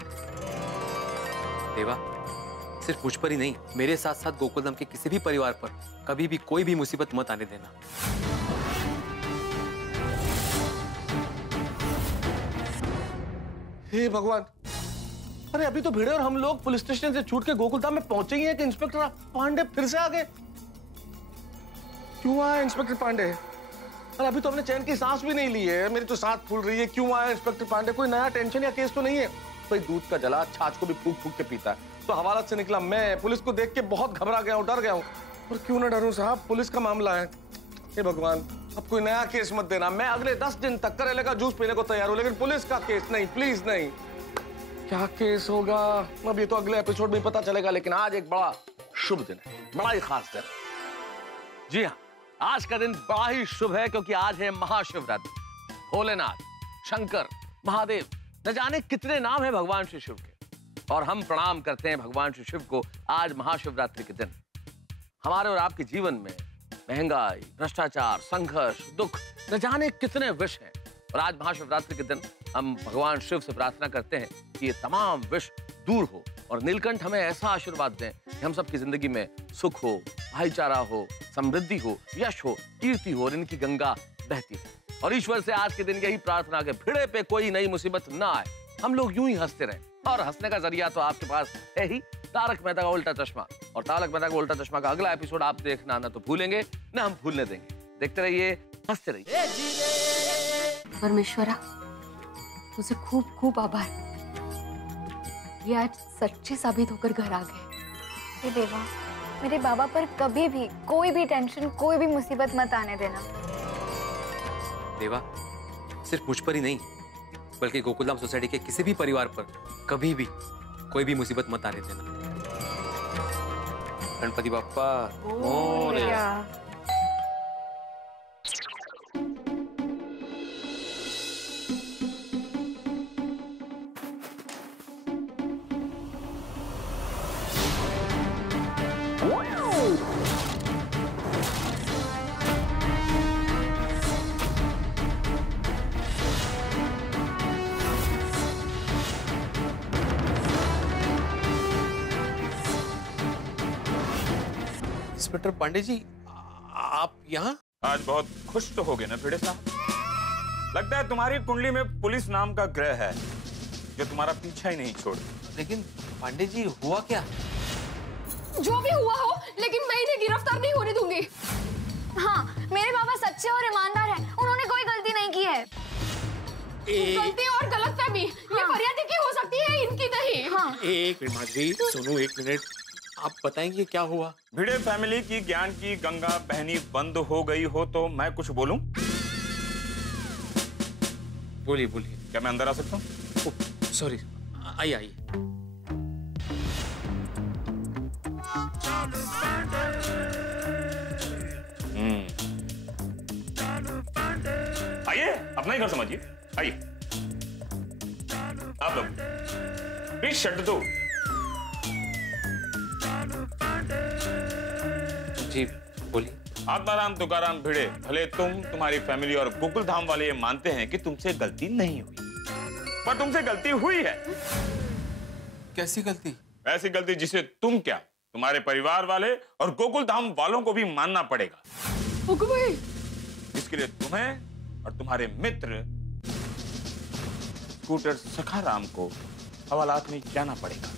देवा, सिर्फ मुझ पर ही नहीं, मेरे साथ साथ गोकुलधाम के किसी भी परिवार पर कभी भी कोई भी मुसीबत मत आने देना। हे भगवान, अरे अभी तो भिड़े और हम लोग पुलिस स्टेशन से छूट के गोकुलधाम में पहुंचे ही हैं कि इंस्पेक्टर पांडे फिर से आ गए। क्यों आया इंस्पेक्टर पांडे? अरे अभी तो हमने चैन की सांस भी नहीं ली है, मेरी तो सांस फूल रही है। क्यों आया इंस्पेक्टर पांडे? कोई नया टेंशन या केस तो नहीं है? भाई दूध का जला छाछ को भी फूक फूक के पीता है, तो हवालात से निकला मैं पुलिस को देख के बहुत घबरा गया हूँ, डर गया हूँ। और क्यों ना डरूं साहब, पुलिस का मामला है। हे भगवान, अब कोई नया केस मत देना। मैं अगले 10 दिन तक करेले का जूस पीने को तैयार हूँ, लेकिन पुलिस का केस नहीं, प्लीज नहीं। क्या केस होगा अब ये तो अगले एपिसोड में पता चलेगा, लेकिन आज एक बड़ा शुभ दिन है, बड़ा ही खास दिन। जी हाँ, आज का दिन बड़ा ही शुभ है क्योंकि आज है महाशिवरात्रि। भोलेनाथ, शंकर, महादेव, न जाने कितने नाम है भगवान श्री शिव के, और हम प्रणाम करते हैं भगवान श्री शिव को आज महाशिवरात्रि के दिन। हमारे और आपके जीवन में महंगाई, भ्रष्टाचार, संघर्ष, दुख, न जाने कितने विष हैं, और आज महाशिवरात्रि के दिन हम भगवान शिव से प्रार्थना करते हैं कि ये तमाम विष दूर हो और नीलकंठ हमें ऐसा आशीर्वाद दें कि हम सबकी जिंदगी में सुख हो, भाईचारा हो, समृद्धि हो, यश हो, कीर्ति हो और इनकी गंगा बहती रहे। और ईश्वर से आज के दिन यही प्रार्थना के भिड़े पे कोई नई मुसीबत ना आए, हम लोग यूं ही हंसते रहें। और हंसने का जरिया तो आपके पास है ही, तारक मेहता का उल्टा चश्मा। और तारक मेहता का उल्टा चश्मा का अगला एपिसोड आप देखना ना तो भूलेंगे ना हम भूलने देंगे। देखते रहिए, हंसते रहिए। परमेश्वरा, तुझे खूब खूब आभार, ये आज सच्चे साबित होकर घर आ गए। हे देवा, मेरे बाबा पर कभी भी कोई भी टेंशन, कोई भी मुसीबत मत आने देना। देवा, सिर्फ मुझ पर ही नहीं, बल्कि गोकुलधाम सोसाइटी के किसी भी परिवार पर कभी भी कोई भी मुसीबत मत आने देना। गणपति बप्पा मोरया। इंस्पेक्टर पांडे जी, आप यहाँ? आज बहुत खुश तो हो गए ना भिड़े साहब? लगता है तुम्हारी कुंडली में पुलिस नाम का ग्रह है जो तुम्हारा पीछा ही नहीं छोड़। लेकिन पांडे जी, हुआ क्या? जो भी हुआ हो, लेकिन मैं इन्हें गिरफ्तार नहीं होने दूंगी। हाँ, मेरे पापा सच्चे और ईमानदार हैं। उन्होंने कोई गलती नहीं की है। गलती और गलतफहमी ये फरियादी की हो सकती है, इनकी नहीं। हाँ। एक मिनट माधवी, सुनो एक मिनट, आप बताएंगे क्या हुआ? भिड़े फैमिली की ज्ञान की गंगा बहनी बंद हो गई हो तो मैं कुछ बोलूं? बोलिए बोलिए। क्या मैं अंदर आ सकता हूँ? सॉरी, आइए आइए। आइए, अपना ही घर समझिए, आइए। आप लोग प्लीज शट दो। जी बोलिए। आत्माराम तुकाराम भिड़े, भले तुम्हारी फैमिली और गोकुल धाम वाले ये मानते हैं कि तुमसे गलती नहीं हुई, पर तुमसे गलती हुई है। कैसी गलती? ऐसी गलती जिसे तुम क्या, तुम्हारे परिवार वाले और गोकुल धाम वालों को भी मानना पड़ेगा। इसके लिए तुम्हें और तुम्हारे मित्र स्कूटर सखाराम को हवालात में जाना पड़ेगा।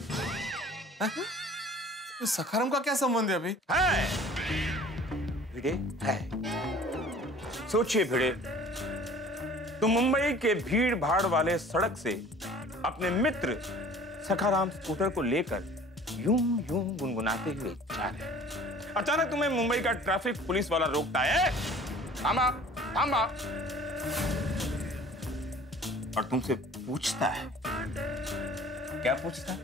सखाराम का क्या संबंध है अभी? है भिड़े, है। सोचिए भिड़े, तुम मुंबई के भीड़ भाड़ वाले सड़क से अपने मित्र सखाराम स्कूटर को लेकर यूं यूं गुनगुनाते हुए जा रहे हैं। अचानक तुम्हें मुंबई का ट्रैफिक पुलिस वाला रोकता है, थामा थामा, और तुमसे पूछता है। क्या पूछता है?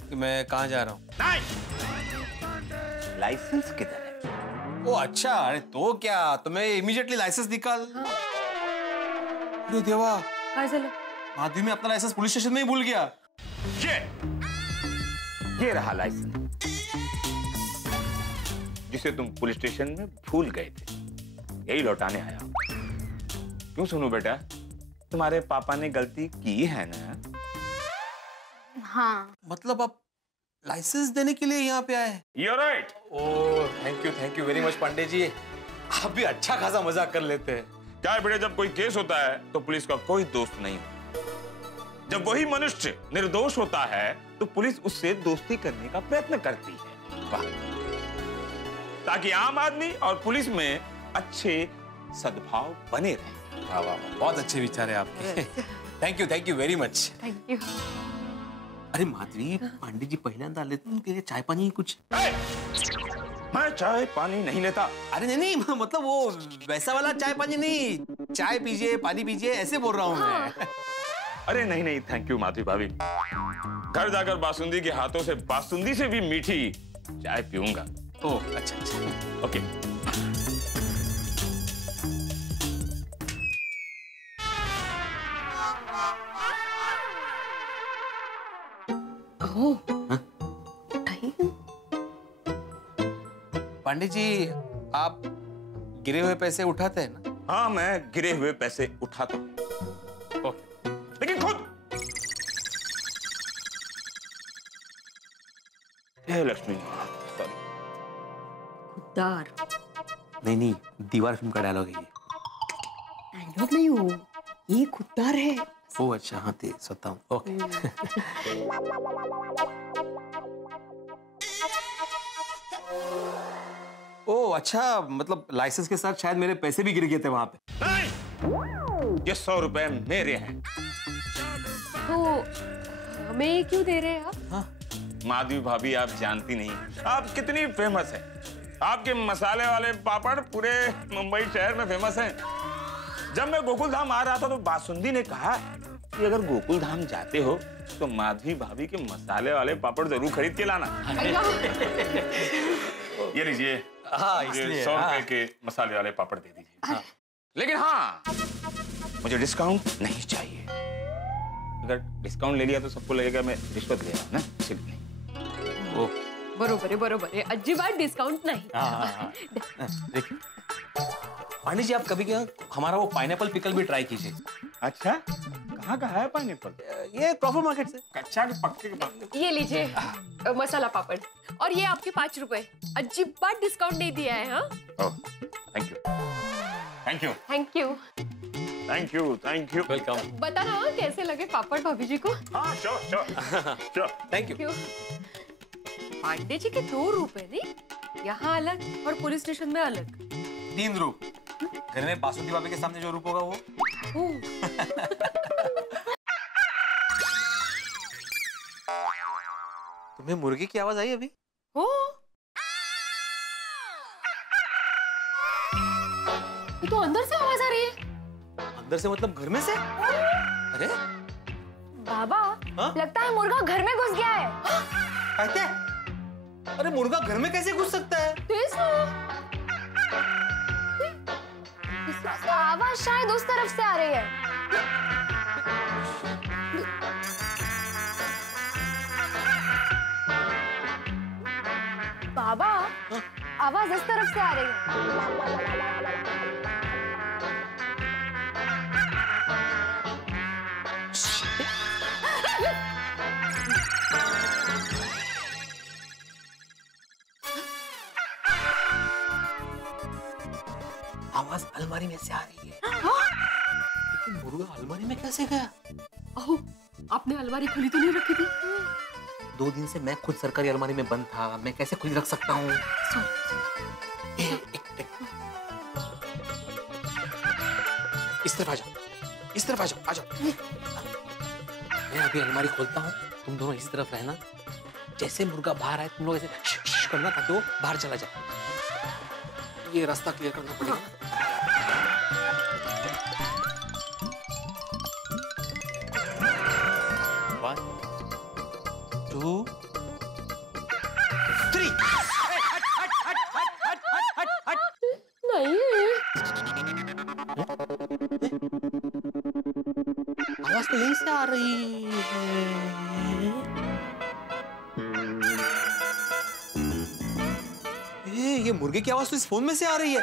कि मैं कहाँ जा रहा हूँ। नहीं, लाइसेंस किधर है? ओ अच्छा, अरे तो क्या, तुम्हें इमीडिएटली लाइसेंस निकाल। अरे देवा, माधवी में अपना लाइसेंस पुलिस स्टेशन में ही भूल गया। ये रहा लाइसेंस जिसे तुम पुलिस स्टेशन में भूल गए थे, यही लौटाने आया हूं। क्यों सुनू बेटा, तुम्हारे पापा ने गलती की है ना? हाँ। मतलब आप लाइसेंस देने के लिए यहाँ पे आए? You're right. Oh, thank you very much Pandey ji. आप भी अच्छा खासा मजाक कर लेते हैं। क्या है बेटे, जब कोई केस होता है तो पुलिस का कोई दोस्त नहीं होता। जब वही मनुष्य निर्दोष होता है तो पुलिस उससे दोस्ती करने का प्रयत्न करती है। वाह, ताकि आम आदमी और पुलिस में अच्छे सद्भाव बने रहे। वाह वाह, बहुत अच्छे विचार है आपके। Thank you very much. Thank you. अरे माधवी, पांडे जी पहिल्यांदा आले, उनके लिए चाय पानी कुछ? मैं चाय पानी नहीं लेता। अरे नहीं, मतलब वो वैसा वाला चाय पानी नहीं, चाय पीजिए पानी पीजिए ऐसे बोल रहा हूँ मैं। अरे नहीं, थैंक यू माधवी भाभी। घर जाकर बासुंदी के हाथों से बासुंदी से भी मीठी चाय पीऊंगा। ओह अच्छा, ओके। पांडे जी, आप गिरे हुए पैसे उठाते हैं ना? हाँ, मैं गिरे हुए पैसे उठाता हूँ, लेकिन खुद। लक्ष्मी, खुददार नहीं, दीवार फिल्म का डायलॉग है ये। डायलॉग नहीं हो, ये खुददार है। ओह अच्छा, हाँ ते सत्ता हूँ। ओके। ओह अच्छा, मतलब लाइसेंस के साथ शायद मेरे पैसे भी गिर गए थे वहां पे। नहीं, ये 100 रुपए मेरे हैं। तो हमें क्यों दे रहे हैं आप? हाँ। माधवी भाभी, आप जानती नहीं आप कितनी फेमस हैं। आपके मसाले वाले पापड़ पूरे मुंबई शहर में फेमस हैं। जब मैं गोकुल धाम आ रहा था तो बासुंदी ने कहा कि अगर गोकुल धाम जाते हो तो माधवी भाभी के मसाले वाले पापड़ जरूर खरीद के लाना। ये लीजिए, हाँ, इसलिए 100 रुपए के मसाले वाले पापड़ दे दीजिए। हाँ। लेकिन हाँ, मुझे डिस्काउंट नहीं चाहिए। अगर डिस्काउंट ले लिया तो सबको लगेगा मैं रिश्वत ले रहा हूं ना, इसलिए नहीं। बरोबर है, अजीबात डिस्काउंट नहीं। हाँ। देखिए पांडे जी, आप कभी क्या हमारा वो पाइनएप्पल पिकल भी ट्राई कीजिए। अच्छा, कहाँ का है पाइनएप्पल? ये क्रॉफर्ड मार्केट से। कच्चा के पक्के के बात। ये लीजिए मसाला पापड़, और ये आपके 5 रुपए। अजीब बात डिस्काउंट नहीं दिया है। हाँ, thank you thank you thank you thank you thank you. Welcome. बताना हाँ, कैसे लगे पापड़ भाभी जी को? हाँ sure sure. Thank you. Pandey ji के 2 रुपए नहीं, यहाँ अलग और पुलिस स्टेशन में अलग। 3 रूप। घर में बासुंदी भाभी के सामने जो रूप होगा वो। तुम्हें मुर्गी की आवाज आई अभी? हो, ये तो अंदर से आवाज आ रही है। अंदर से मतलब घर में से? अरे बाबा, लगता है मुर्गा घर में घुस गया है। कहते? अरे मुर्गा घर में कैसे घुस सकता है? आवाज शायद उस तरफ से आ रही है। बाबा, आवाज इस तरफ से आ रही है। आवाज अलमारी में से आ रही है। लेकिन मुर्गा अलमारी में कैसे गया? ओह, आपने अलमारी खुली तो नहीं रखी थी? 2 दिन से मैं खुद सरकारी अलमारी में बंद था, मैं कैसे खुली रख सकता हूँ? इस तरफ आ जाओ, इस तरफ आ जाओ, आ जाओ। मैं अभी अलमारी खोलता हूँ, तुम दोनों इस तरफ रहना। जैसे मुर्गा बाहर आए तुम लोग ऐसे श्श करना ताकि वो बाहर चला जाए। ये रास्ता क्लियर करना पड़ेगा। 1 2 3। नहीं, आवाज तो यहीं से आ रही है। ये मुर्गे की आवाज तो इस फोन में से आ रही है।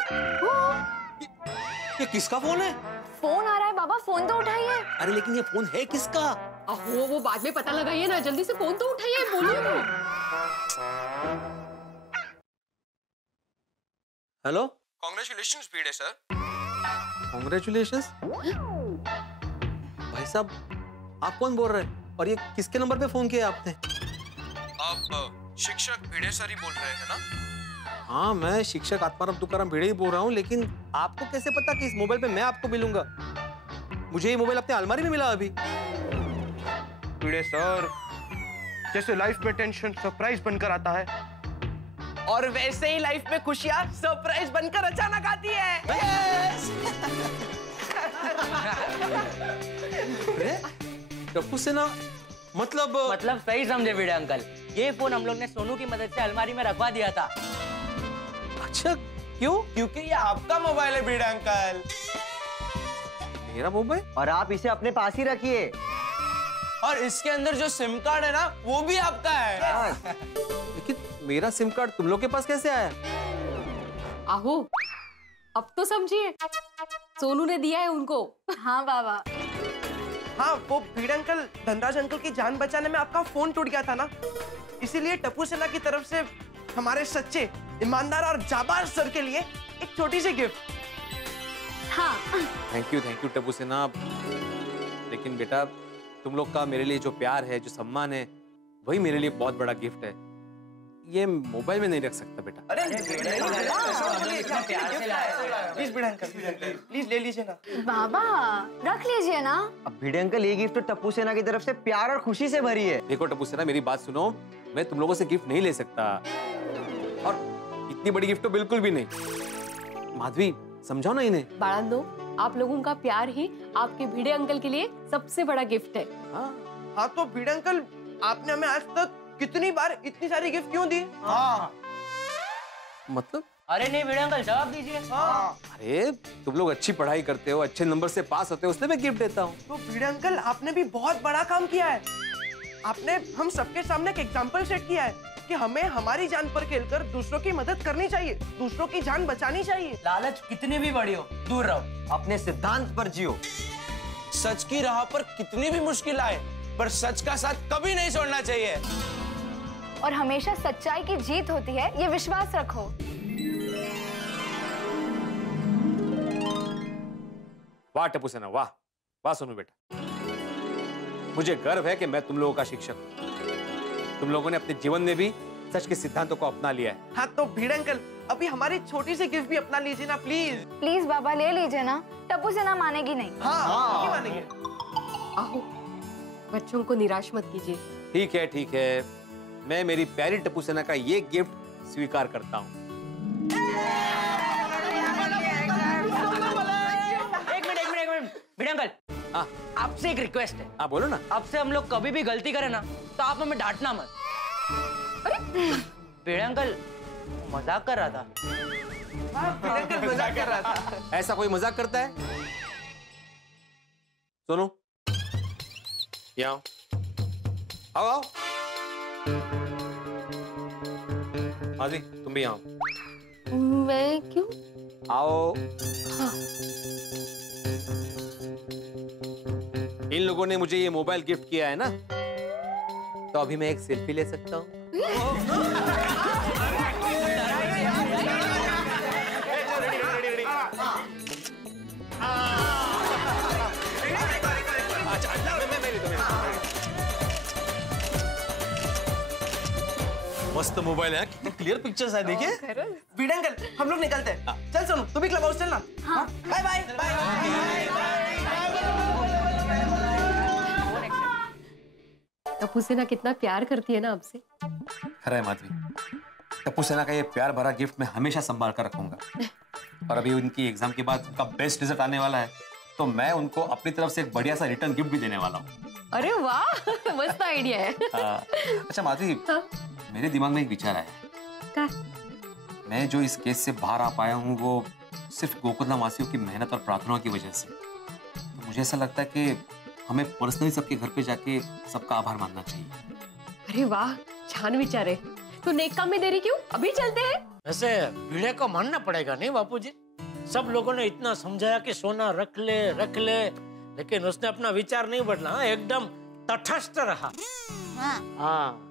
ये किसका फोन है? फोन आ रहा है बाबा, फोन तो उठाइए। अरे लेकिन ये फोन है किसका? अहो, वो बाद में पता लगाइए ना, जल्दी से फोन तो उठाइए, बोलिए वो। हेलो, कांग्रेचुलेशंस भिड़े सर। कांग्रेचुलेशंस? भाई साहब, आप कौन बोल रहे हैं? और ये किसके नंबर पे फोन किया आपने? आप शिक्षक भिड़े सर ही बोल रहे हैं ना? हाँ, मैं शिक्षक आत्माराम तुकाराम भिड़े ही बोल रहा हूँ, लेकिन आपको कैसे पता कि इस मोबाइल पे मैं आपको मिलूंगा? मुझे ये मोबाइल अपने अलमारी में मिला अभी। भिड़े सर, जैसे लाइफ में टेंशन सरप्राइज बनकर आता है, और वैसे ही लाइफ में खुशियाँ सरप्राइज बनकर अचानक आती है। टप्पू से ना मतलब सही समझे भिड़े अंकल। ये फोन हम लोग ने सोनू की मदद से अलमारी में रखवा दिया था। अच्छा, क्यों? क्योंकि ये आपका मोबाइल है भिड़े अंकल। मेरा मोबाइल? और आप इसे अपने पास ही रखिए। और इसके अंदर जो सिम कार्ड है ना, वो भी आपका है। लेकिन मेरा सिम कार्ड तुम लोग के पास कैसे आया? आहो, अब तो समझिए, सोनू ने दिया है उनको। हाँ बाबा। हाँ, वो भिड़े अंकल, धनराज अंकल की जान बचाने में आपका फोन टूट गया था ना, इसीलिए टप्पू सेना की तरफ से हमारे सच्चे, ईमानदार और जाबाज सर के लिए एक छोटी सी गिफ्ट। हाँ। थैंक यू टप्पू सेना। लेकिन बेटा, तुम लोग का मेरे लिए जो प्यार है, जो सम्मान है, वही मेरे लिए बहुत बड़ा गिफ्ट है। ये मोबाइल में नहीं रख सकता बेटा। प्लीज भिड़े अंकल, प्लीज ले लीजिए ना। बाबा, रख लीजिए ना। अब भिड़े अंकल, ये गिफ्ट तो टप्पू सेना की तरफ से प्यार और खुशी से भरी है। देखो टप्पू सेना, मेरी बात सुनो, मैं तुम लोगों से गिफ्ट नहीं ले सकता, और इतनी बड़ी गिफ्ट तो बिल्कुल भी नहीं। माधवी, समझाओ ना इन्हें। बाळांदो, आप लोगों का प्यार ही आपके भिड़े अंकल के लिए सबसे बड़ा गिफ्ट है। हाँ, तो भिड़े अंकल, आपने हमें आज तक कितनी बार इतनी सारी गिफ्ट क्यों दी? हाँ। मतलब? अरे नहीं भिड़े अंकल, जवाब दीजिए। हाँ। अरे तुम लोग अच्छी पढ़ाई करते हो, अच्छे नंबर से पास होते हो, उसने मैं गिफ्ट देता हूँ। तो भिड़े अंकल, आपने भी बहुत बड़ा काम किया है। आपने हम सबके सामने एक एग्जाम्पल सेट किया है कि हमें हमारी जान पर खेलकर दूसरों की मदद करनी चाहिए, दूसरों की जान बचानी चाहिए। लालच कितनी भी बड़ी हो, दूर रहो, अपने सिद्धांत पर जियो। सच की राह पर कितनी भी मुश्किल आए, पर सच का साथ कभी नहीं छोड़ना चाहिए। और हमेशा सच्चाई की जीत होती है, ये विश्वास रखो। वाह टप्पू सेना, वाह वाह सोनू बेटा, मुझे गर्व है कि मैं तुम लोगों का शिक्षक हूं। तुम लोगों ने अपने जीवन में भी सच के सिद्धांतों को अपना लिया है। हाँ तो भीड़ अंकल, अभी हमारी छोटी सी गिफ्ट भी अपना लीजिए ना प्लीज। प्लीज बाबा ले लीजिए ना, टप्पू सेना मानेगी नहीं। हाँ, नहीं मानेंगे। आओ, बच्चों को निराश मत कीजिए। ठीक है, मैं मेरी प्यारी टप्पू सेना का ये गिफ्ट स्वीकार करता हूँ। एक मिनट भीड़ अंकल, हाँ आपसे एक रिक्वेस्ट है। हाँ बोलो ना। आपसे हम लोग कभी भी गलती करें ना तो आप हमें डांटना मत। भीड़ अंकल मजाक कर रहा था। मजाक कर रहा था। ऐसा कोई मजाक करता है? सोनू यहाँ आओ। आओ माधवी, तुम भी यहाँ मैं क्यों? आओ। हाँ। इन लोगों ने मुझे ये मोबाइल गिफ्ट किया है ना, तो अभी मैं एक सेल्फी ले सकता हूँ? मस्त मोबाइल है, कितनी क्लियर पिक्चर्स है, देखिए। भीड़ अंकल, हम लोग निकलते हैं। चल सोनू, तू भी क्लब हाउस चलना। हाँ। Bye bye. टप्पू सेना कितना प्यार करती है ना आपसे। खरा है माधवी, टप्पू सेना का ये प्यार भरा गिफ्ट मैं हमेशा संभाल कर रखूंगा। और अभी उनकी एग्जाम के बाद उनका बेस्ट रिजल्ट आने वाला है, तो मैं उनको अपनी तरफ से एक बढ़िया सा रिटर्न गिफ्ट भी देने वाला हूँ। अरे वाह, मस्त आइडिया है। अच्छा माधवी, मेरे दिमाग में एक विचार आया। क्या? मैं जो इस केस से बाहर आ पाया हूँ वो सिर्फ गोकुलधाम वासियों की मेहनत और प्रार्थनाओं की वजह से। तो मुझे ऐसा लगता है कि हमें पर्सनली सबके घर पे जाके सबका आभार मानना चाहिए। अरे वाह, छान विचार है। तो नेक काम में देरी क्यों? अभी चलते हैं। वैसे भीड़े को मानना पड़ेगा नहीं बापूजी, सब लोगों ने इतना समझाया कि सोना रख ले, लेकिन उसने अपना विचार नहीं बदला, एकदम तटस्थ रहा। हाँ,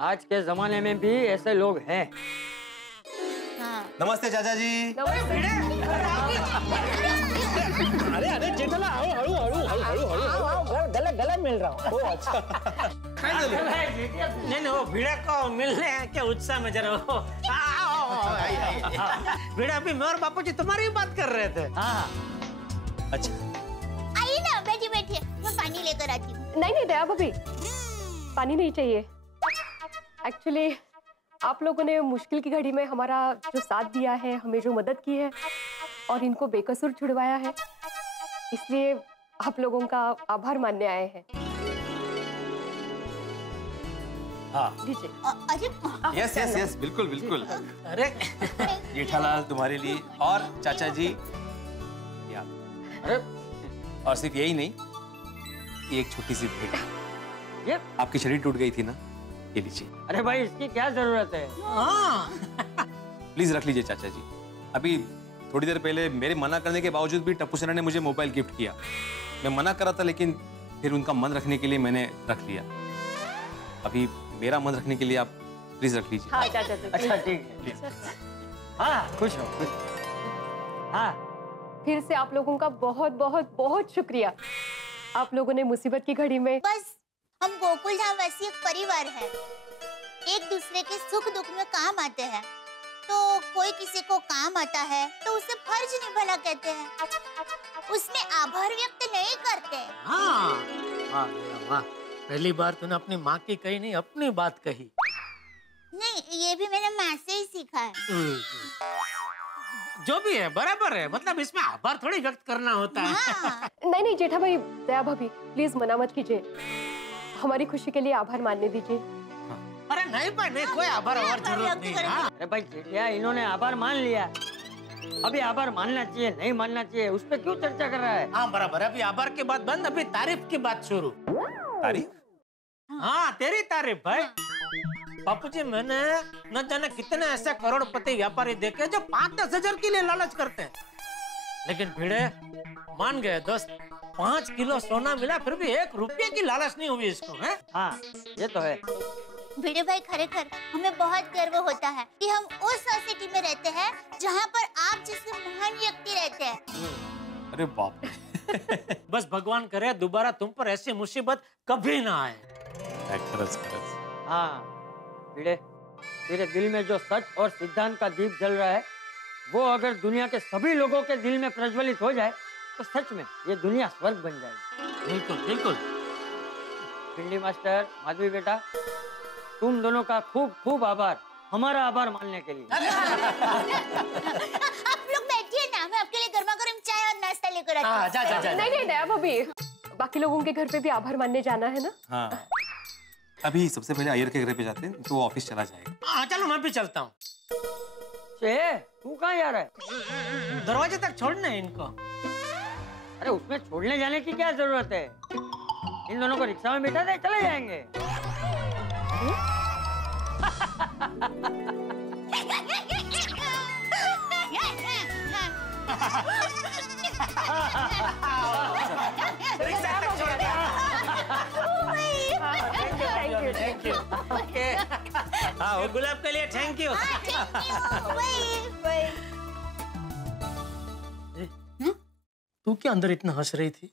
आज के जमाने में भी ऐसे लोग हैं। नमस्ते चाचा जी। अरे जेठला, आओ, गले मिल रहा हूँ। अच्छा। नहीं वो भीड़ा को मिलने के उत्साह में जरा हो। भीड़ा, अभी मैं और बापू जी तुम्हारी बात कर रहे थे। हाँ। अच्छा, आइए ना, बैठिए, मैं पानी लेकर आती हूँ। नहीं दया भाभी, पानी नहीं चाहिए। एक्चुअली आप लोगों ने मुश्किल की घड़ी में हमारा जो साथ दिया है, हमें जो मदद की है और इनको बेकसूर छुड़वाया है, इसलिए आप लोगों का आभार मानने आए हैं। हाँ। यस, बिल्कुल। अरे जेठालाल तुम्हारे लिए, और चाचा जी या। अरे और सिर्फ यही नहीं, ये एक छोटी सी भेंट। ये आपकी छड़ी टूट गई थी ना, ये लीजिए। अरे भाई, इसकी क्या जरूरत है? प्लीज रख लीजिए चाचा जी। अभी थोड़ी देर पहले मेरे मना करने के बावजूद भी टप्पू सेना ने मुझे मोबाइल गिफ्ट किया। मैं मना कर रहा था, लेकिन फिर उनका मन रखने के लिए मैंने रख लिया। अभी मेरा मन रखने के लिए आप प्लीज रख लीजिए। हाँ चाचा जी। अच्छा ठीक है। हाँ, खुश हो। हाँ, फिर से आप लोगों का बहुत बहुत बहुत शुक्रिया। आप लोगों ने मुसीबत की घड़ी में बस हम गोकुलधाम वासी एक परिवार है, एक दूसरे के सुख दुख में काम आते हैं। तो कोई किसी को काम आता है तो उसे फर्ज निभाना कहते हैं, उसमें आभार व्यक्त नहीं करते। हाँ, वाह, पहली बार तूने अपनी माँ की कही नहीं, अपनी बात कही। नहीं, ये भी मैंने माँ से ही सीखा है। जो भी है बराबर है, मतलब इसमें आभार थोड़ी व्यक्त करना होता है। नहीं जेठा भाई, दया भाभी, प्लीज मना मत कीजिए। हमारी खुशी के लिए आभार मानने दीजिए। अरे नहीं भाई, नहीं, कोई आभार और जरूरत नहीं। अरे भाई जेठिया, इन्होंने आभार मान लिया, अभी आभार मानना चाहिए नहीं मानना चाहिए उस पर क्यों चर्चा कर रहा है? हाँ बराबर, अभी आभार की बात बंद, अभी तारीफ की बात शुरू। तारीफ? हाँ, तेरी तारीफ भाई। बापूजी, मैंने न जाने कितने ऐसे करोड़पति व्यापारी देखे जो 5-10 हजार के लिए लालच करते हैं, लेकिन भिड़े मान गए दोस्त, 5 किलो सोना मिला फिर भी 1 रुपये की लालच नहीं हुई इसको, है? हाँ, ये तो है। भिड़े भाई, खरेखर हमें बहुत गर्व होता है कि हम उस सोसाइटी में रहते हैं जहाँ पर आप जैसे महान व्यक्ति रहते हैं। अरे बाप रे। बस भगवान करे दोबारा तुम पर ऐसी मुसीबत कभी ना आए। खरच। हाँ भिड़े, तेरे दिल में जो सच और सिद्धांत का दीप जल रहा है, वो अगर दुनिया के सभी लोगों के दिल में प्रज्वलित हो जाए तो सच में ये दुनिया स्वर्ग बन जाएगी। बिल्कुल बिल्कुल। भिंडी मास्टर, माधवी बेटा, तुम दोनों का खूब खूब आभार, हमारा आभार मानने के लिए। आप लोग बैठिए ना, मैं आपके लिए गर्मा गर्म चाय और नाश्ता लेकर आती हूँ। जा। नहीं दया भाभी, बाकी लोगों के घर पे भी आभार मानने जाना है ना? हाँ, अभी सबसे पहले अय्यर के घर पे जाते हैं तो वो ऑफिस चला जाएगा। हाँ चलो, मैं भी चलता हूँ। तू कहाँ जा रहा है? दरवाजे तक छोड़ना है इनको। अरे उसमें छोड़ने जाने की क्या जरूरत है? इन दोनों को रिक्शा में बिठा दे, चले जाएंगे। Thank you. हाँ, वो गुलाब के लिए थैंक यू। तू क्या अंदर इतना हंस रही थी?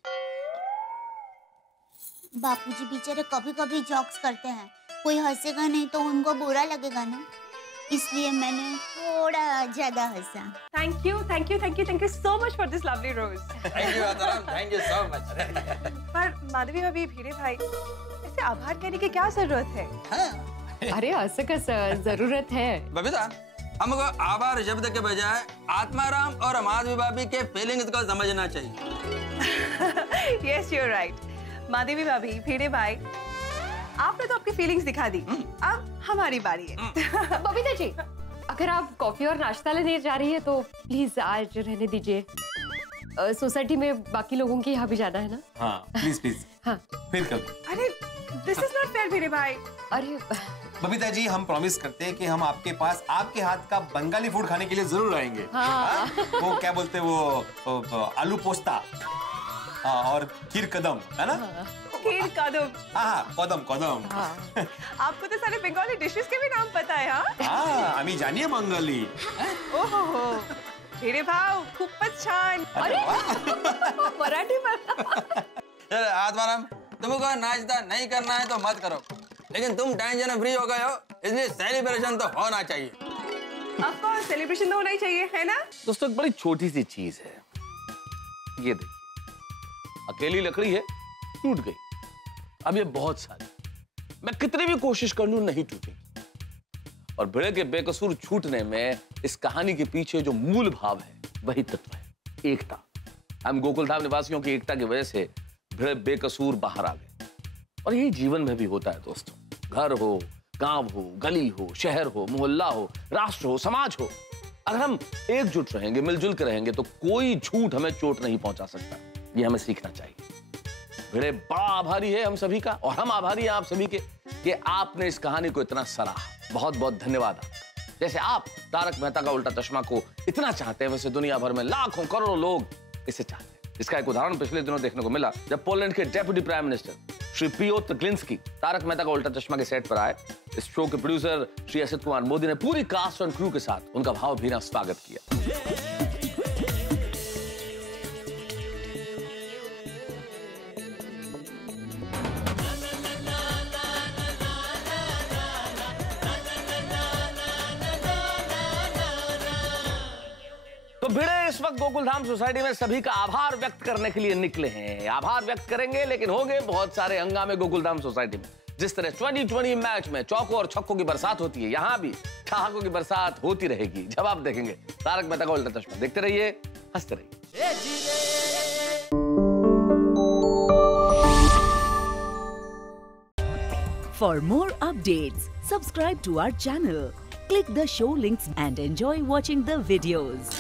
बापूजी बेचारे कभी-कभी जोक्स करते हैं, कोई हंसेगा नहीं तो उनको बुरा लगेगा ना, इसलिए मैंने थोड़ा ज्यादा हंसा। Thank you so much for this lovely rose. Thank you so much. पर माधवी भाभी, भिड़े भाई, ऐसे आभार कहने की क्या जरूरत है? अरे ऐसे का जरूरत है बबीता, हमको आभार शब्द के बजाय आत्माराम और माधवी भाभी के फीलिंग्स को समझना चाहिए। Yes, you are right. Madhavi भाभी, भिड़े भाई, आपने तो आपकी फीलिंग्स दिखा दी, अब हमारी बारी है। बबीता जी, अगर आप कॉफी और नाश्ता लेने जा रही है तो प्लीज आज रहने दीजिए। सोसाइटी में बाकी लोगों के यहाँ भी जाना है ना? हाँ प्लीज। हाँ फिर कभी। अरे दिस इज नॉट फेयर भिड़े भाई। अरे बबीता जी, हम प्रॉमिस करते हैं कि हम आपके पास आपके हाथ का बंगाली फूड खाने के लिए जरूर आएंगे। हाँ। वो क्या बोलते हैं, वो आलू पोस्ता और खीर कदम, है ना? खीर कदम। हाँ, कदम। आपको तो सारे बंगाली डिशेस के भी नाम पता है? हाँ, आम्ही जानिए बंगाली। ओहो, भिड़े भाऊ खूपच छान। अरे मराठी आत्माराम, तुमको नाश्ता नहीं करना है तो मत करो, लेकिन तुम टेंशन फ्री हो गए हो, इसलिए सेलिब्रेशन तो होना चाहिए। ऑफ कोर्स, सेलिब्रेशन तो होना ही चाहिए, है ना? दोस्तों, एक बड़ी छोटी सी चीज है, ये देखिए, अकेली लकड़ी है, टूट गई। अब ये बहुत सारी, मैं कितनी भी कोशिश कर लूं नहीं टूटेगी। और भिड़े के बेकसूर छूटने में इस कहानी के पीछे जो मूल भाव है वही तत्व है, एकता। हम गोकुलधाम निवासियों की एकता की वजह से भिड़े बेकसूर बाहर आ गए। और यही जीवन में भी होता है दोस्तों, घर हो, गांव हो, गली हो, शहर हो, मोहल्ला हो, राष्ट्र हो, समाज हो, अगर हम एकजुट रहेंगे, मिलजुल कर रहेंगे तो कोई झूठ हमें चोट नहीं पहुंचा सकता। ये हमें सीखना चाहिए। भिड़े बड़ा आभारी है हम सभी का, और हम आभारी हैं आप सभी के कि आपने इस कहानी को इतना सराहा। बहुत बहुत धन्यवाद। जैसे आप तारक मेहता का उल्टा चश्मा को इतना चाहते हैं, वैसे दुनिया भर में लाखों करोड़ों लोग इसे चाहते हैं। इसका एक उदाहरण पिछले दिनों देखने को मिला, जब पोलैंड के deputy prime minister Shri Piotr Glinski Taarak Mehta Ka Ooltah चश्मा के सेट पर आए। इस शो के प्रोड्यूसर श्री असित कुमार मोदी ने पूरी कास्ट और क्रू के साथ उनका भावभीना स्वागत किया। तो भिड़े इस वक्त गोकुलधाम सोसाइटी में सभी का आभार व्यक्त करने के लिए निकले हैं। आभार व्यक्त करेंगे, लेकिन होंगे बहुत सारे हंगामे गोकुलधाम सोसाइटी में। जिस तरह 2020 मैच में चौकों और छक्कों की बरसात होती है, यहां भी ठहाकों की बरसात होती रहेगी जब आप देखेंगे तारक मेहता का उल्टा चश्मा। देखते रहिए, हंसते रहिए। For more updates, subscribe to our channel, click the show links and enjoy watching the videos.